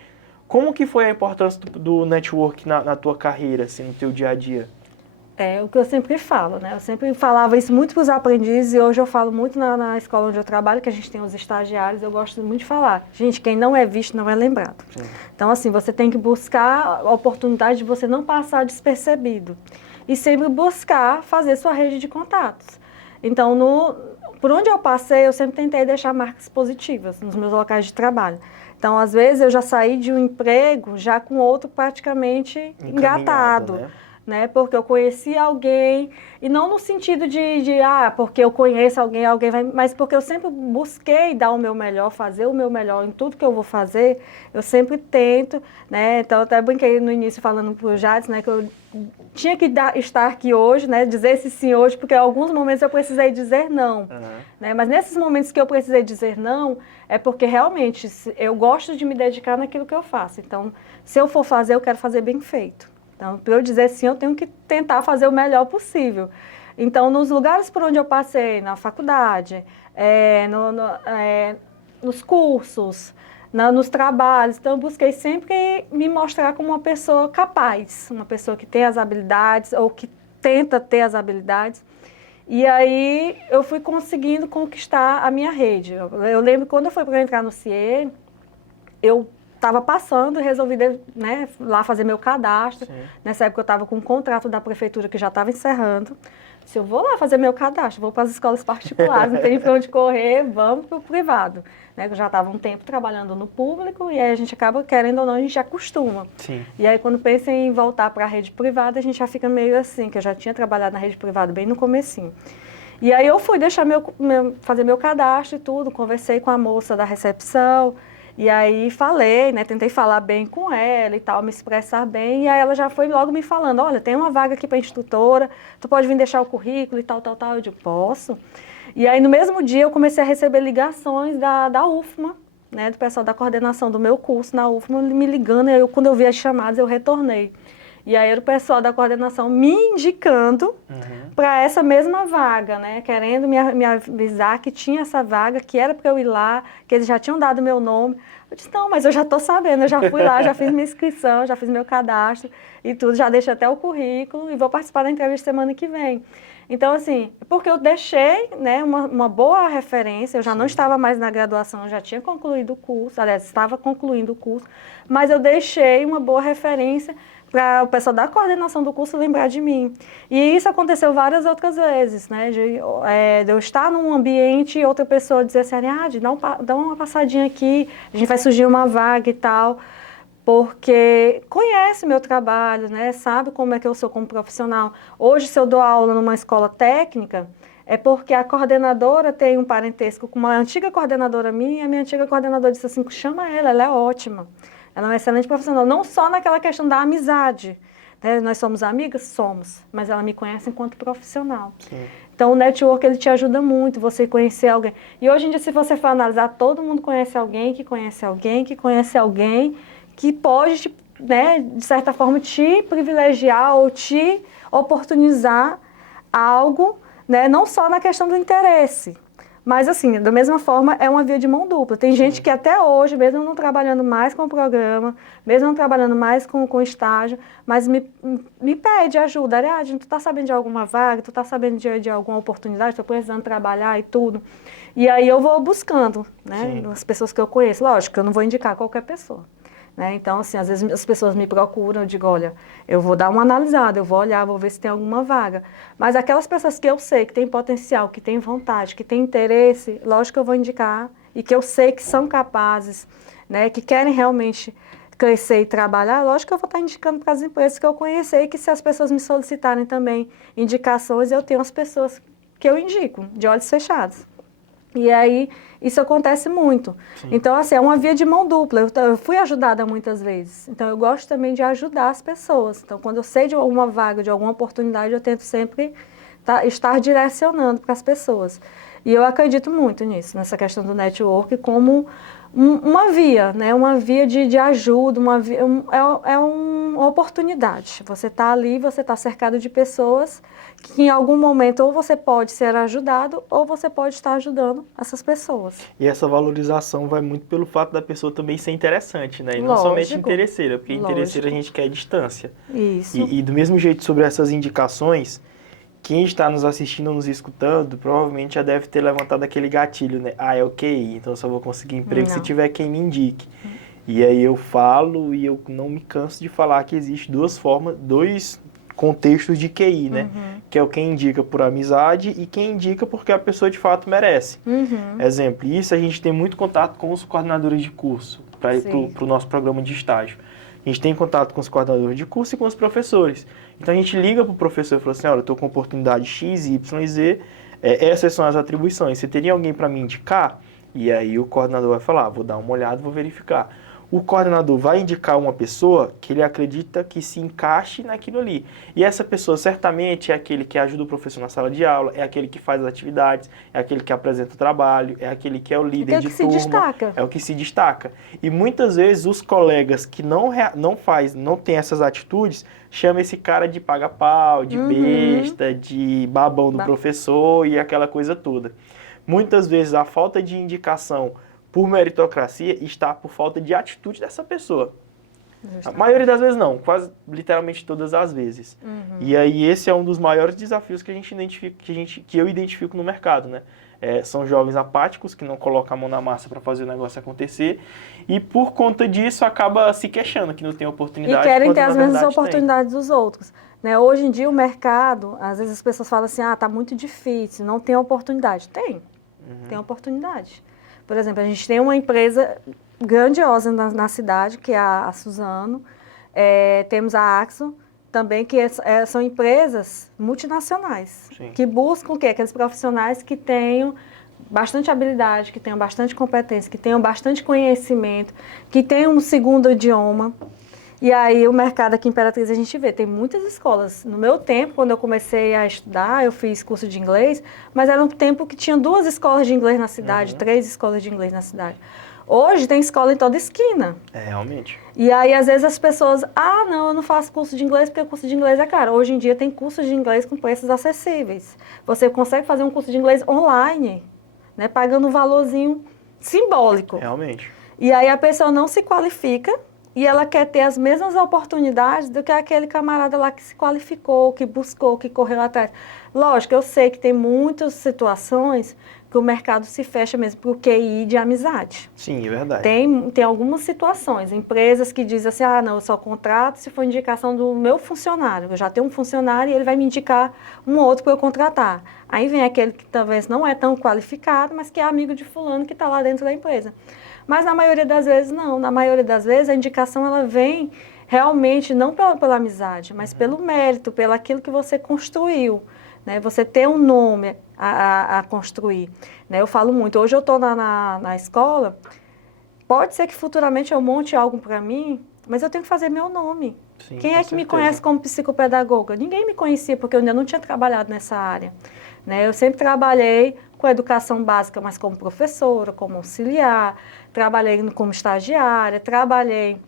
Como que foi a importância do network na tua carreira, assim, no teu dia a dia? É o que eu sempre falo, né? Eu sempre falava isso muito para os aprendizes e hoje eu falo muito na escola onde eu trabalho, que a gente tem os estagiários, eu gosto muito de falar. Gente, quem não é visto não é lembrado. Sim. Então, assim, você tem que buscar a oportunidade de você não passar despercebido. E sempre buscar fazer sua rede de contatos. Então, por onde eu passei, eu sempre tentei deixar marcas positivas nos meus locais de trabalho. Então, às vezes, eu já saí de um emprego já com outro praticamente engatado. Né? Porque eu conheci alguém, e não no sentido porque eu conheço alguém vai, mas porque eu sempre busquei dar o meu melhor, fazer o meu melhor em tudo que eu vou fazer, eu sempre tento, né? Então eu até brinquei no início falando pro Jades, né, que eu tinha que estar aqui hoje, né, dizer esse sim hoje, porque em alguns momentos eu precisei dizer não, né? Mas nesses momentos que eu precisei dizer não, é porque realmente eu gosto de me dedicar naquilo que eu faço, então se eu for fazer, eu quero fazer bem feito. Então, para eu dizer sim, eu tenho que tentar fazer o melhor possível. Então, nos lugares por onde eu passei, na faculdade, nos cursos, nos trabalhos, então eu busquei sempre me mostrar como uma pessoa capaz, uma pessoa que tem as habilidades ou que tenta ter as habilidades. E aí eu fui conseguindo conquistar a minha rede. Eu lembro quando eu fui para entrar no CIE, eu estava passando e resolvi, né, lá fazer meu cadastro. Sim. Nessa época eu estava com um contrato da prefeitura que já estava encerrando. Se eu vou lá fazer meu cadastro, vou para as escolas particulares, não tem para onde correr, vamos para o privado. Né, eu já estava um tempo trabalhando no público e aí a gente acaba, querendo ou não, a gente acostuma. Sim. E aí quando pensa em voltar para a rede privada, a gente já fica meio assim, que eu já tinha trabalhado na rede privada bem no comecinho. E aí eu fui deixar fazer meu cadastro e tudo, conversei com a moça da recepção. E aí falei, né, tentei falar bem com ela e tal, me expressar bem, e aí ela já foi logo me falando, olha, tem uma vaga aqui para instrutora, tu pode vir deixar o currículo e tal, eu digo, posso. E aí no mesmo dia eu comecei a receber ligações da UFMA, né, do pessoal da coordenação do meu curso na UFMA, me ligando, e aí quando eu vi as chamadas eu retornei. E aí era o pessoal da coordenação me indicando para essa mesma vaga, né? Querendo me avisar que tinha essa vaga, que era para eu ir lá, que eles já tinham dado meu nome. Eu disse, não, mas eu já estou sabendo, eu já fui lá, já fiz minha inscrição, já fiz meu cadastro e tudo, já deixei até o currículo e vou participar da entrevista semana que vem. Então, assim, porque eu deixei, né, uma boa referência, eu já não estava mais na graduação, eu já tinha concluído o curso, aliás, estava concluindo o curso, mas eu deixei uma boa referência para o pessoal da coordenação do curso lembrar de mim. E isso aconteceu várias outras vezes, né? De eu estar num ambiente e outra pessoa dizer assim, dá uma passadinha aqui, a gente vai surgir uma vaga e tal, porque conhece meu trabalho, né? Sabe como é que eu sou como profissional. Hoje, se eu dou aula numa escola técnica, é porque a coordenadora tem um parentesco com uma antiga coordenadora minha, e a minha antiga coordenadora disse assim, chama ela é ótima. Ela é uma excelente profissional, não só naquela questão da amizade. Né? Nós somos amigas? Somos. Mas ela me conhece enquanto profissional. Sim. Então, o network, ele te ajuda muito, você conhecer alguém. E hoje em dia, se você for analisar, todo mundo conhece alguém, que conhece alguém, que conhece alguém, que pode, né, de certa forma, te privilegiar ou te oportunizar algo, né, não só na questão do interesse, mas assim, da mesma forma, é uma via de mão dupla. Tem gente que até hoje, mesmo não trabalhando mais com o programa, mesmo não trabalhando mais com o estágio, mas me pede ajuda. Ariadne, tu tá sabendo de alguma vaga? Tu tá sabendo de alguma oportunidade? Tô precisando trabalhar e tudo. E aí eu vou buscando, né, as pessoas que eu conheço. Lógico que eu não vou indicar qualquer pessoa. Né? Então, assim, às vezes as pessoas me procuram, eu digo, olha, eu vou dar uma analisada, eu vou olhar, vou ver se tem alguma vaga. Mas aquelas pessoas que eu sei que têm potencial, que têm vontade, que têm interesse, lógico que eu vou indicar, e que eu sei que são capazes, né, que querem realmente crescer e trabalhar, lógico que eu vou estar indicando para as empresas que eu conhecer, e que se as pessoas me solicitarem também indicações, eu tenho as pessoas que eu indico, de olhos fechados. E aí, isso acontece muito. Sim. Então, assim, é uma via de mão dupla. Eu fui ajudada muitas vezes. Então, eu gosto também de ajudar as pessoas. Então, quando eu sei de alguma vaga, de alguma oportunidade, eu tento sempre estar direcionando para as pessoas. E eu acredito muito nisso, nessa questão do network, como uma via, né? Uma via de ajuda, uma oportunidade. Você está ali, você está cercado de pessoas que em algum momento ou você pode ser ajudado ou você pode estar ajudando essas pessoas. E essa valorização vai muito pelo fato da pessoa também ser interessante, né? E não Lógico, somente interesseira, porque interesseira a gente quer distância. Isso. E do mesmo jeito sobre essas indicações, quem está nos assistindo ou nos escutando, provavelmente já deve ter levantado aquele gatilho, né? Ah, é o QI, então eu só vou conseguir emprego se tiver quem me indique. E aí eu falo e eu não me canso de falar que existe dois contextos de QI, né? Que é o quem indica por amizade e quem indica porque a pessoa de fato merece. Exemplo, isso a gente tem muito contato com os coordenadores de curso, para o nosso programa de estágio. A gente tem contato com os coordenadores de curso e com os professores. Então a gente liga para o professor e fala assim, olha, eu estou com oportunidade X, Y e Z, essas são as atribuições, você teria alguém para me indicar? E aí o coordenador vai falar, vou dar uma olhada, vou verificar. O coordenador vai indicar uma pessoa que ele acredita que se encaixe naquilo ali. E essa pessoa certamente é aquele que ajuda o professor na sala de aula, é aquele que faz as atividades, é aquele que apresenta o trabalho, é aquele que é o líder de turma. É o que se destaca. E muitas vezes os colegas que não têm essas atitudes, chamam esse cara de paga-pau, de besta, de babão do professor e aquela coisa toda. Muitas vezes a falta de indicação por meritocracia está por falta de atitude dessa pessoa. Justamente. A maioria das vezes não, quase literalmente todas as vezes. E aí esse é um dos maiores desafios que a gente identifica, que eu identifico no mercado, né? São jovens apáticos que não colocam a mão na massa para fazer o negócio acontecer e por conta disso acaba se queixando que não tem oportunidade. E querem ter as mesmas oportunidades dos outros. Né? Hoje em dia o mercado, às vezes as pessoas falam assim, tá muito difícil, não tem oportunidade. Tem oportunidade. Por exemplo, a gente tem uma empresa grandiosa na cidade, que é a Suzano. Temos a Axo, também, que são empresas multinacionais. Sim. Que buscam o quê? Aqueles profissionais que tenham bastante habilidade, que tenham bastante competência, que tenham bastante conhecimento, que tenham um segundo idioma. E aí o mercado aqui em Imperatriz a gente vê, tem muitas escolas. No meu tempo, quando eu comecei a estudar, eu fiz curso de inglês, mas era um tempo que tinha 2 escolas de inglês na cidade, 3 escolas de inglês na cidade. Hoje tem escola em toda esquina. Realmente. E aí, às vezes, as pessoas, não, eu não faço curso de inglês porque o curso de inglês é caro. Hoje em dia tem cursos de inglês com preços acessíveis. Você consegue fazer um curso de inglês online, né, pagando um valorzinho simbólico. Realmente. E aí a pessoa não se qualifica e ela quer ter as mesmas oportunidades do que aquele camarada lá que se qualificou, que buscou, que correu atrás. Lógico, eu sei que tem muitas situações que o mercado se fecha mesmo por QI de amizade. Sim, é verdade. Tem algumas situações, empresas que dizem assim, não, eu só contrato se for indicação do meu funcionário. Eu já tenho um funcionário e ele vai me indicar um outro para eu contratar. Aí vem aquele que talvez não é tão qualificado, mas que é amigo de fulano que está lá dentro da empresa. Mas na maioria das vezes não. Na maioria das vezes a indicação ela vem realmente não pela amizade, mas pelo mérito, pelo aquilo que você construiu. Né? Você ter um nome a construir. Né? Eu falo muito, hoje eu estou na escola, pode ser que futuramente eu monte algo para mim, mas eu tenho que fazer meu nome. Sim, Quem é que me conhece como psicopedagoga? Ninguém me conhecia, porque eu ainda não tinha trabalhado nessa área. Né? Eu sempre trabalhei com educação básica, mas como professora, como auxiliar, trabalhei como estagiária, trabalhei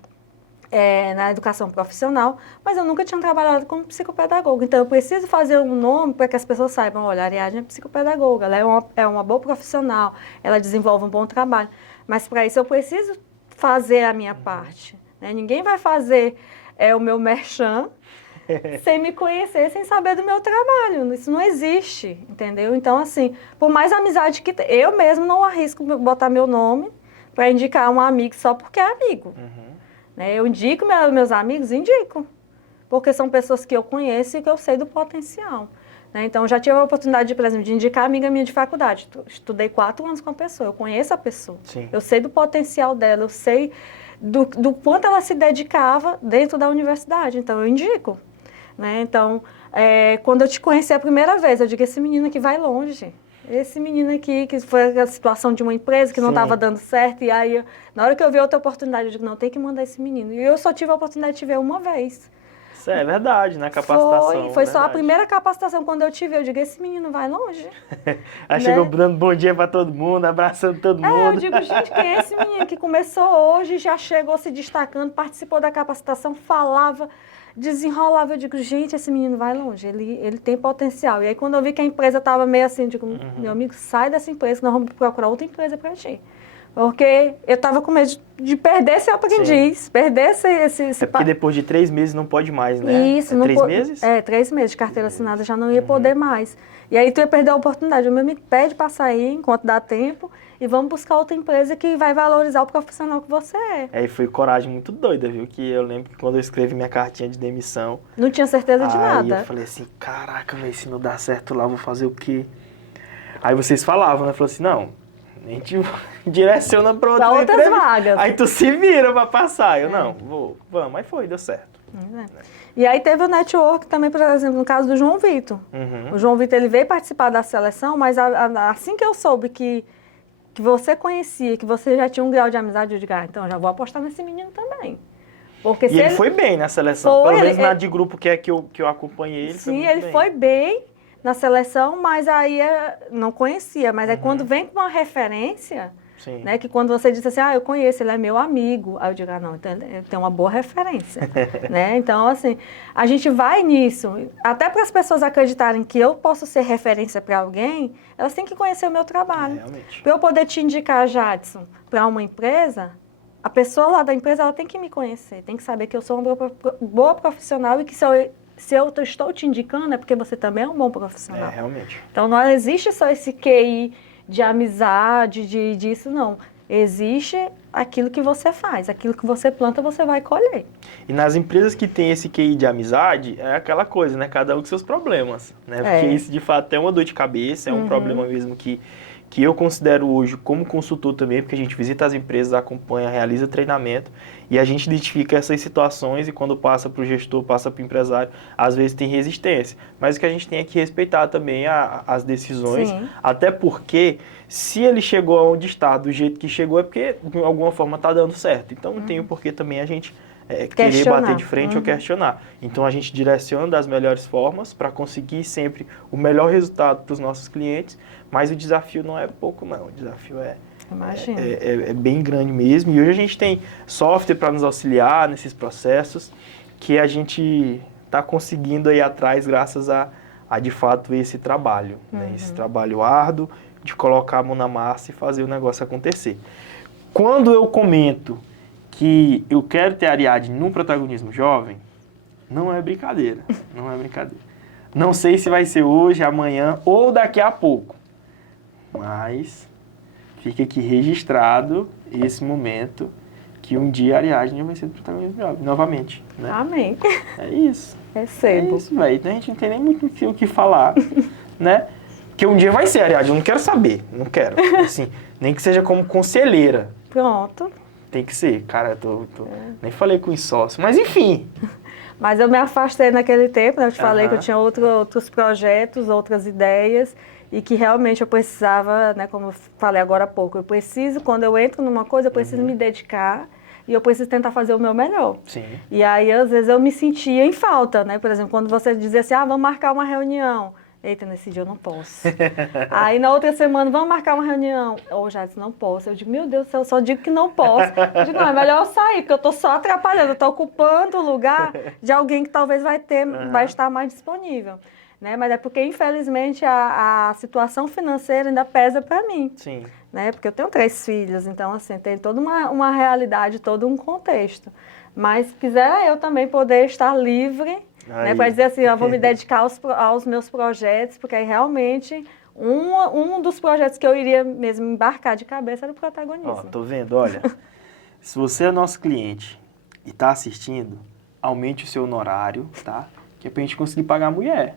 na educação profissional, mas eu nunca tinha trabalhado como psicopedagoga. Então, eu preciso fazer um nome para que as pessoas saibam, olha, a Ariadne é psicopedagoga, ela é uma boa profissional, ela desenvolve um bom trabalho. Mas, para isso, eu preciso fazer a minha parte. Né? Ninguém vai fazer o meu merchan sem me conhecer, sem saber do meu trabalho. Isso não existe, entendeu? Então, assim, por mais amizade que eu mesmo não arrisco botar meu nome para indicar um amigo só porque é amigo. Né? Eu indico meus amigos, indico, porque são pessoas que eu conheço e que eu sei do potencial. Né? Então, já tive a oportunidade, por exemplo, de indicar amiga minha de faculdade. Estudei 4 anos com a pessoa, eu conheço a pessoa. Sim. Eu sei do potencial dela, eu sei do quanto ela se dedicava dentro da universidade. Então, eu indico. Né? Então, quando eu te conheci a primeira vez, eu digo, esse menino aqui vai longe. Esse menino aqui, que foi a situação de uma empresa que não estava dando certo, e aí, na hora que eu vi outra oportunidade, eu digo, não, tem que mandar esse menino. E eu só tive a oportunidade de te ver uma vez. Isso é verdade, né? Capacitação. Foi só a primeira capacitação. Quando eu te vi, eu digo, esse menino vai longe. Aí chegou dando bom dia para todo mundo, abraçando todo mundo. Eu digo, gente, quem é esse menino que começou hoje, já chegou se destacando, participou da capacitação, falava, desenrolava. Eu digo, gente, esse menino vai longe, ele tem potencial. E aí, quando eu vi que a empresa estava meio assim, eu digo, meu amigo, sai dessa empresa, que nós vamos procurar outra empresa para ti. Porque eu estava com medo de perder esse aprendiz, perder esse... porque depois de 3 meses não pode mais, né? Isso. 3 meses? 3 meses de carteira assinada, já não ia poder mais. E aí tu ia perder a oportunidade. O meu me pede para sair enquanto dá tempo e vamos buscar outra empresa que vai valorizar o profissional que você é. Aí foi coragem muito doida, viu? Que eu lembro que quando eu escrevi minha cartinha de demissão... Não tinha certeza de nada. Aí eu falei assim, caraca, mas se não dá certo lá, eu vou fazer o quê? Aí vocês falavam, né? Falaram assim, não, a gente direciona para outras vagas. Aí tu se vira para passar. Eu, não, vamos. Aí foi, deu certo. E aí teve o network também, por exemplo, no caso do João Vitor. O João Vitor, ele veio participar da seleção, mas assim que eu soube que você conhecia, que você já tinha um grau de amizade, eu digo, então já vou apostar nesse menino também. Porque e ele foi bem na seleção, pelo menos na de grupo que eu acompanhei, ele foi muito bem. Sim, ele foi bem na seleção, mas aí não conhecia. Mas aí quando vem com uma referência, né, que quando você diz assim, eu conheço, ele é meu amigo, aí eu digo, não, então ele tem uma boa referência. Né? Então, assim, a gente vai nisso. Até para as pessoas acreditarem que eu posso ser referência para alguém, elas têm que conhecer o meu trabalho. Para eu poder te indicar, Jadson, para uma empresa, a pessoa lá da empresa, ela tem que me conhecer, tem que saber que eu sou uma boa profissional e que se eu estou te indicando é porque você também é um bom profissional. Realmente. Então, não existe só esse QI de amizade, disso, não. Existe aquilo que você faz, aquilo que você planta, você vai colher. E nas empresas que tem esse QI de amizade, é aquela coisa, né? Cada um com seus problemas, né? Porque isso, de fato, é uma dor de cabeça, é um problema mesmo que eu considero hoje como consultor também, porque a gente visita as empresas, acompanha, realiza treinamento e a gente identifica essas situações e quando passa para o gestor, passa para o empresário, às vezes tem resistência. Mas o que a gente tem é que respeitar também as decisões, até porque se ele chegou aonde está, do jeito que chegou, é porque de alguma forma está dando certo. Então não tem o porquê também a gente querer bater de frente ou questionar. Então a gente direciona das melhores formas para conseguir sempre o melhor resultado para os nossos clientes, mas o desafio não é pouco não, o desafio é bem grande mesmo. E hoje a gente tem software para nos auxiliar nesses processos que a gente está conseguindo aí atrás graças a de fato esse trabalho, né? Esse trabalho árduo de colocar a mão na massa e fazer o negócio acontecer. Quando eu comento que eu quero ter a Ariadne no protagonismo jovem, não é brincadeira, não é brincadeira. Não sei se vai ser hoje, amanhã ou daqui a pouco, mas fica aqui registrado esse momento que um dia a Ariadne vai ser do protagonismo jovem, novamente. Né? Amém. É isso. Recebo. É isso, velho. Então a gente não tem nem muito o que falar, né? Porque um dia vai ser, Ariadne, eu não quero saber, não quero. Assim, nem que seja como conselheira. Pronto. Tem que ser, cara, nem falei com isso sócio, mas enfim. Mas eu me afastei naquele tempo, né? Eu te falei que eu tinha outros projetos, outras ideias, e que realmente eu precisava, né, como eu falei agora há pouco, eu preciso, quando eu entro numa coisa, eu preciso me dedicar, e eu preciso tentar fazer o meu melhor. Sim. E aí, às vezes, eu me sentia em falta, né? Por exemplo, quando você dizia assim, vamos marcar uma reunião. Eita, nesse dia eu não posso. Aí, na outra semana, vamos marcar uma reunião. Ô, Jadson, não posso. Eu digo, meu Deus do céu, eu só digo que não posso. Eu digo, não, é melhor eu sair, porque eu tô só atrapalhando, eu tô ocupando o lugar de alguém que talvez vai estar mais disponível. Né? Mas é porque, infelizmente, a situação financeira ainda pesa para mim. Sim. Né? Porque eu tenho 3 filhos, então, assim, tem toda uma realidade, todo um contexto. Mas quisera eu também poder estar livre, né? Para dizer assim, eu vou me dedicar aos meus projetos, porque aí realmente um dos projetos que eu iria mesmo embarcar de cabeça era o protagonismo. Ó, tô vendo, olha, se você é nosso cliente e tá assistindo, aumente o seu honorário, tá? Que é pra gente conseguir pagar a mulher.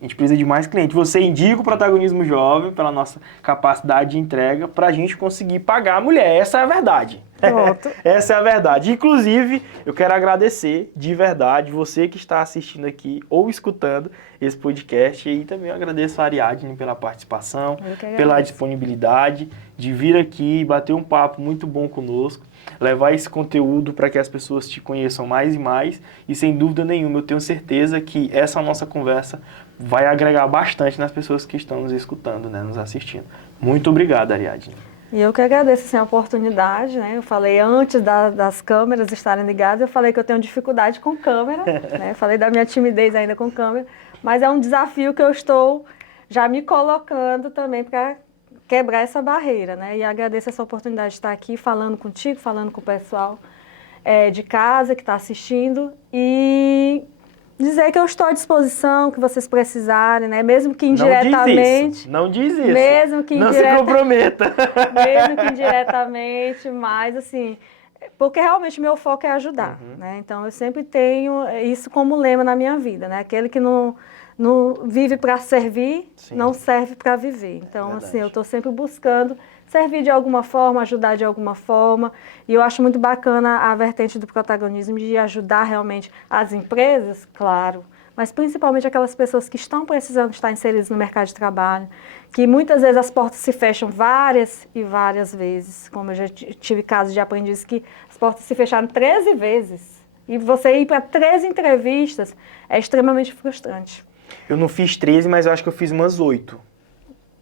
A gente precisa de mais clientes. Você indica o Protagonismo Jovem pela nossa capacidade de entrega para a gente conseguir pagar a mulher. Essa é a verdade. Pronto. Essa é a verdade. Inclusive, eu quero agradecer de verdade você que está assistindo aqui ou escutando esse podcast. E também eu agradeço a Ariadne pela participação, pela disponibilidade de vir aqui e bater um papo muito bom conosco. Levar esse conteúdo para que as pessoas te conheçam mais e mais. E sem dúvida nenhuma, eu tenho certeza que essa nossa conversa vai agregar bastante nas pessoas que estão nos escutando, né, nos assistindo. Muito obrigado, Ariadne. E eu que agradeço assim, a oportunidade, né? Eu falei antes das câmeras estarem ligadas, eu falei que eu tenho dificuldade com câmera, né? Falei da minha timidez ainda com câmera, mas é um desafio que eu estou já me colocando também para quebrar essa barreira, né? E agradeço essa oportunidade de estar aqui falando contigo, falando com o pessoal de casa que está assistindo e dizer que eu estou à disposição, que vocês precisarem, né? Mesmo que indiretamente. Não diz isso. Mesmo que não se comprometa. Mesmo que indiretamente, mas assim, porque realmente meu foco é ajudar, né? Então eu sempre tenho isso como lema na minha vida, né? Aquele que não vive para servir, Sim. não serve para viver. Então, assim, eu estou sempre buscando servir de alguma forma, ajudar de alguma forma. E eu acho muito bacana a vertente do protagonismo de ajudar realmente as empresas, claro, mas principalmente aquelas pessoas que estão precisando estar inseridas no mercado de trabalho, que muitas vezes as portas se fecham várias e várias vezes, como eu já tive casos de aprendizes que as portas se fecharam 13 vezes. E você ir para 13 entrevistas é extremamente frustrante. Eu não fiz 13, mas eu acho que eu fiz umas 8.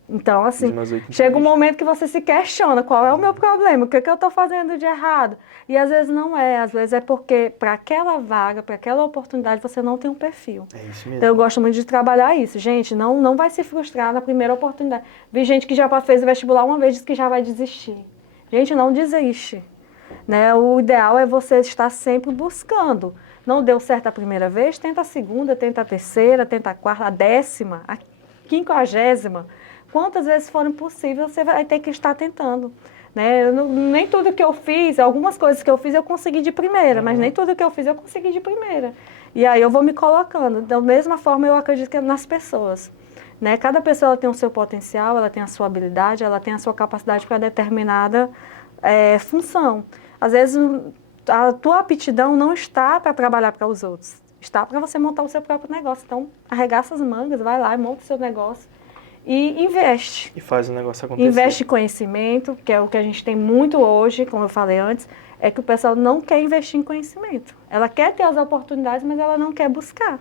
Então, assim, chega um momento que você se questiona, qual é o meu problema? O que eu estou fazendo de errado? E às vezes não é, às vezes é porque para aquela vaga, para aquela oportunidade, você não tem um perfil. É isso mesmo. Então eu gosto muito de trabalhar isso. Gente, não vai se frustrar na primeira oportunidade. Vi gente que já fez o vestibular uma vez e diz que já vai desistir. Gente, não desiste. Né? O ideal é você estar sempre buscando. Não deu certo a primeira vez, tenta a segunda, tenta a terceira, tenta a quarta, a 10ª, a 50ª. Quantas vezes forem possível, você vai ter que estar tentando. Né? Nem tudo que eu fiz, algumas coisas que eu fiz eu consegui de primeira, mas nem tudo que eu fiz eu consegui de primeira. E aí eu vou me colocando. Da mesma forma eu acredito que é nas pessoas. Né? Cada pessoa ela tem o seu potencial, ela tem a sua habilidade, ela tem a sua capacidade para determinada função. Às vezes a tua aptidão não está para trabalhar para os outros, está para você montar o seu próprio negócio. Então arregaça as mangas, vai lá e monta o seu negócio. E investe. E faz o negócio acontecer. Investe em conhecimento, que é o que a gente tem muito hoje, como eu falei antes, é que o pessoal não quer investir em conhecimento. Ela quer ter as oportunidades, mas ela não quer buscar.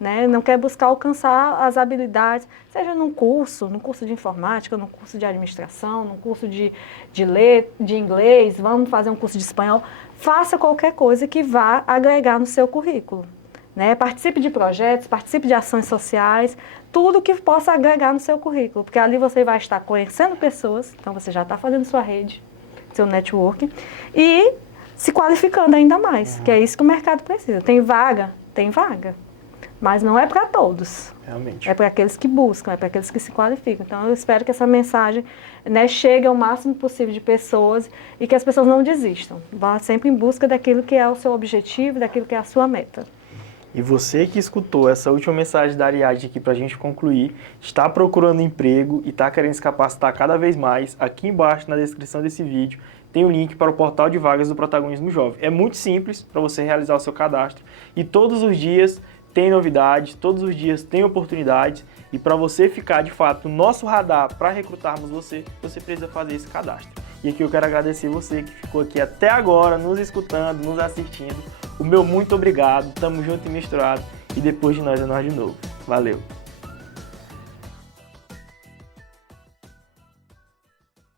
Né? Não quer buscar alcançar as habilidades, seja num curso de informática, num curso de administração, num curso de inglês, vamos fazer um curso de espanhol. Faça qualquer coisa que vá agregar no seu currículo. Né? Participe de projetos, participe de ações sociais, tudo que possa agregar no seu currículo, porque ali você vai estar conhecendo pessoas, então você já está fazendo sua rede, seu networking, e se qualificando ainda mais, que é isso que o mercado precisa. Tem vaga, mas não é para todos. Realmente. É para aqueles que buscam, é para aqueles que se qualificam. Então eu espero que essa mensagem, né, chegue ao máximo possível de pessoas e que as pessoas não desistam. Vá sempre em busca daquilo que é o seu objetivo, daquilo que é a sua meta. E você que escutou essa última mensagem da Ariadne aqui pra gente concluir, está procurando emprego e está querendo se capacitar cada vez mais, aqui embaixo na descrição desse vídeo tem o link para o portal de vagas do Protagonismo Jovem. É muito simples para você realizar o seu cadastro e todos os dias tem novidades, todos os dias tem oportunidades e para você ficar de fato no nosso radar para recrutarmos você, você precisa fazer esse cadastro. E aqui eu quero agradecer você que ficou aqui até agora, nos escutando, nos assistindo. O meu muito obrigado, tamo junto e misturado. E depois de nós é nós de novo. Valeu!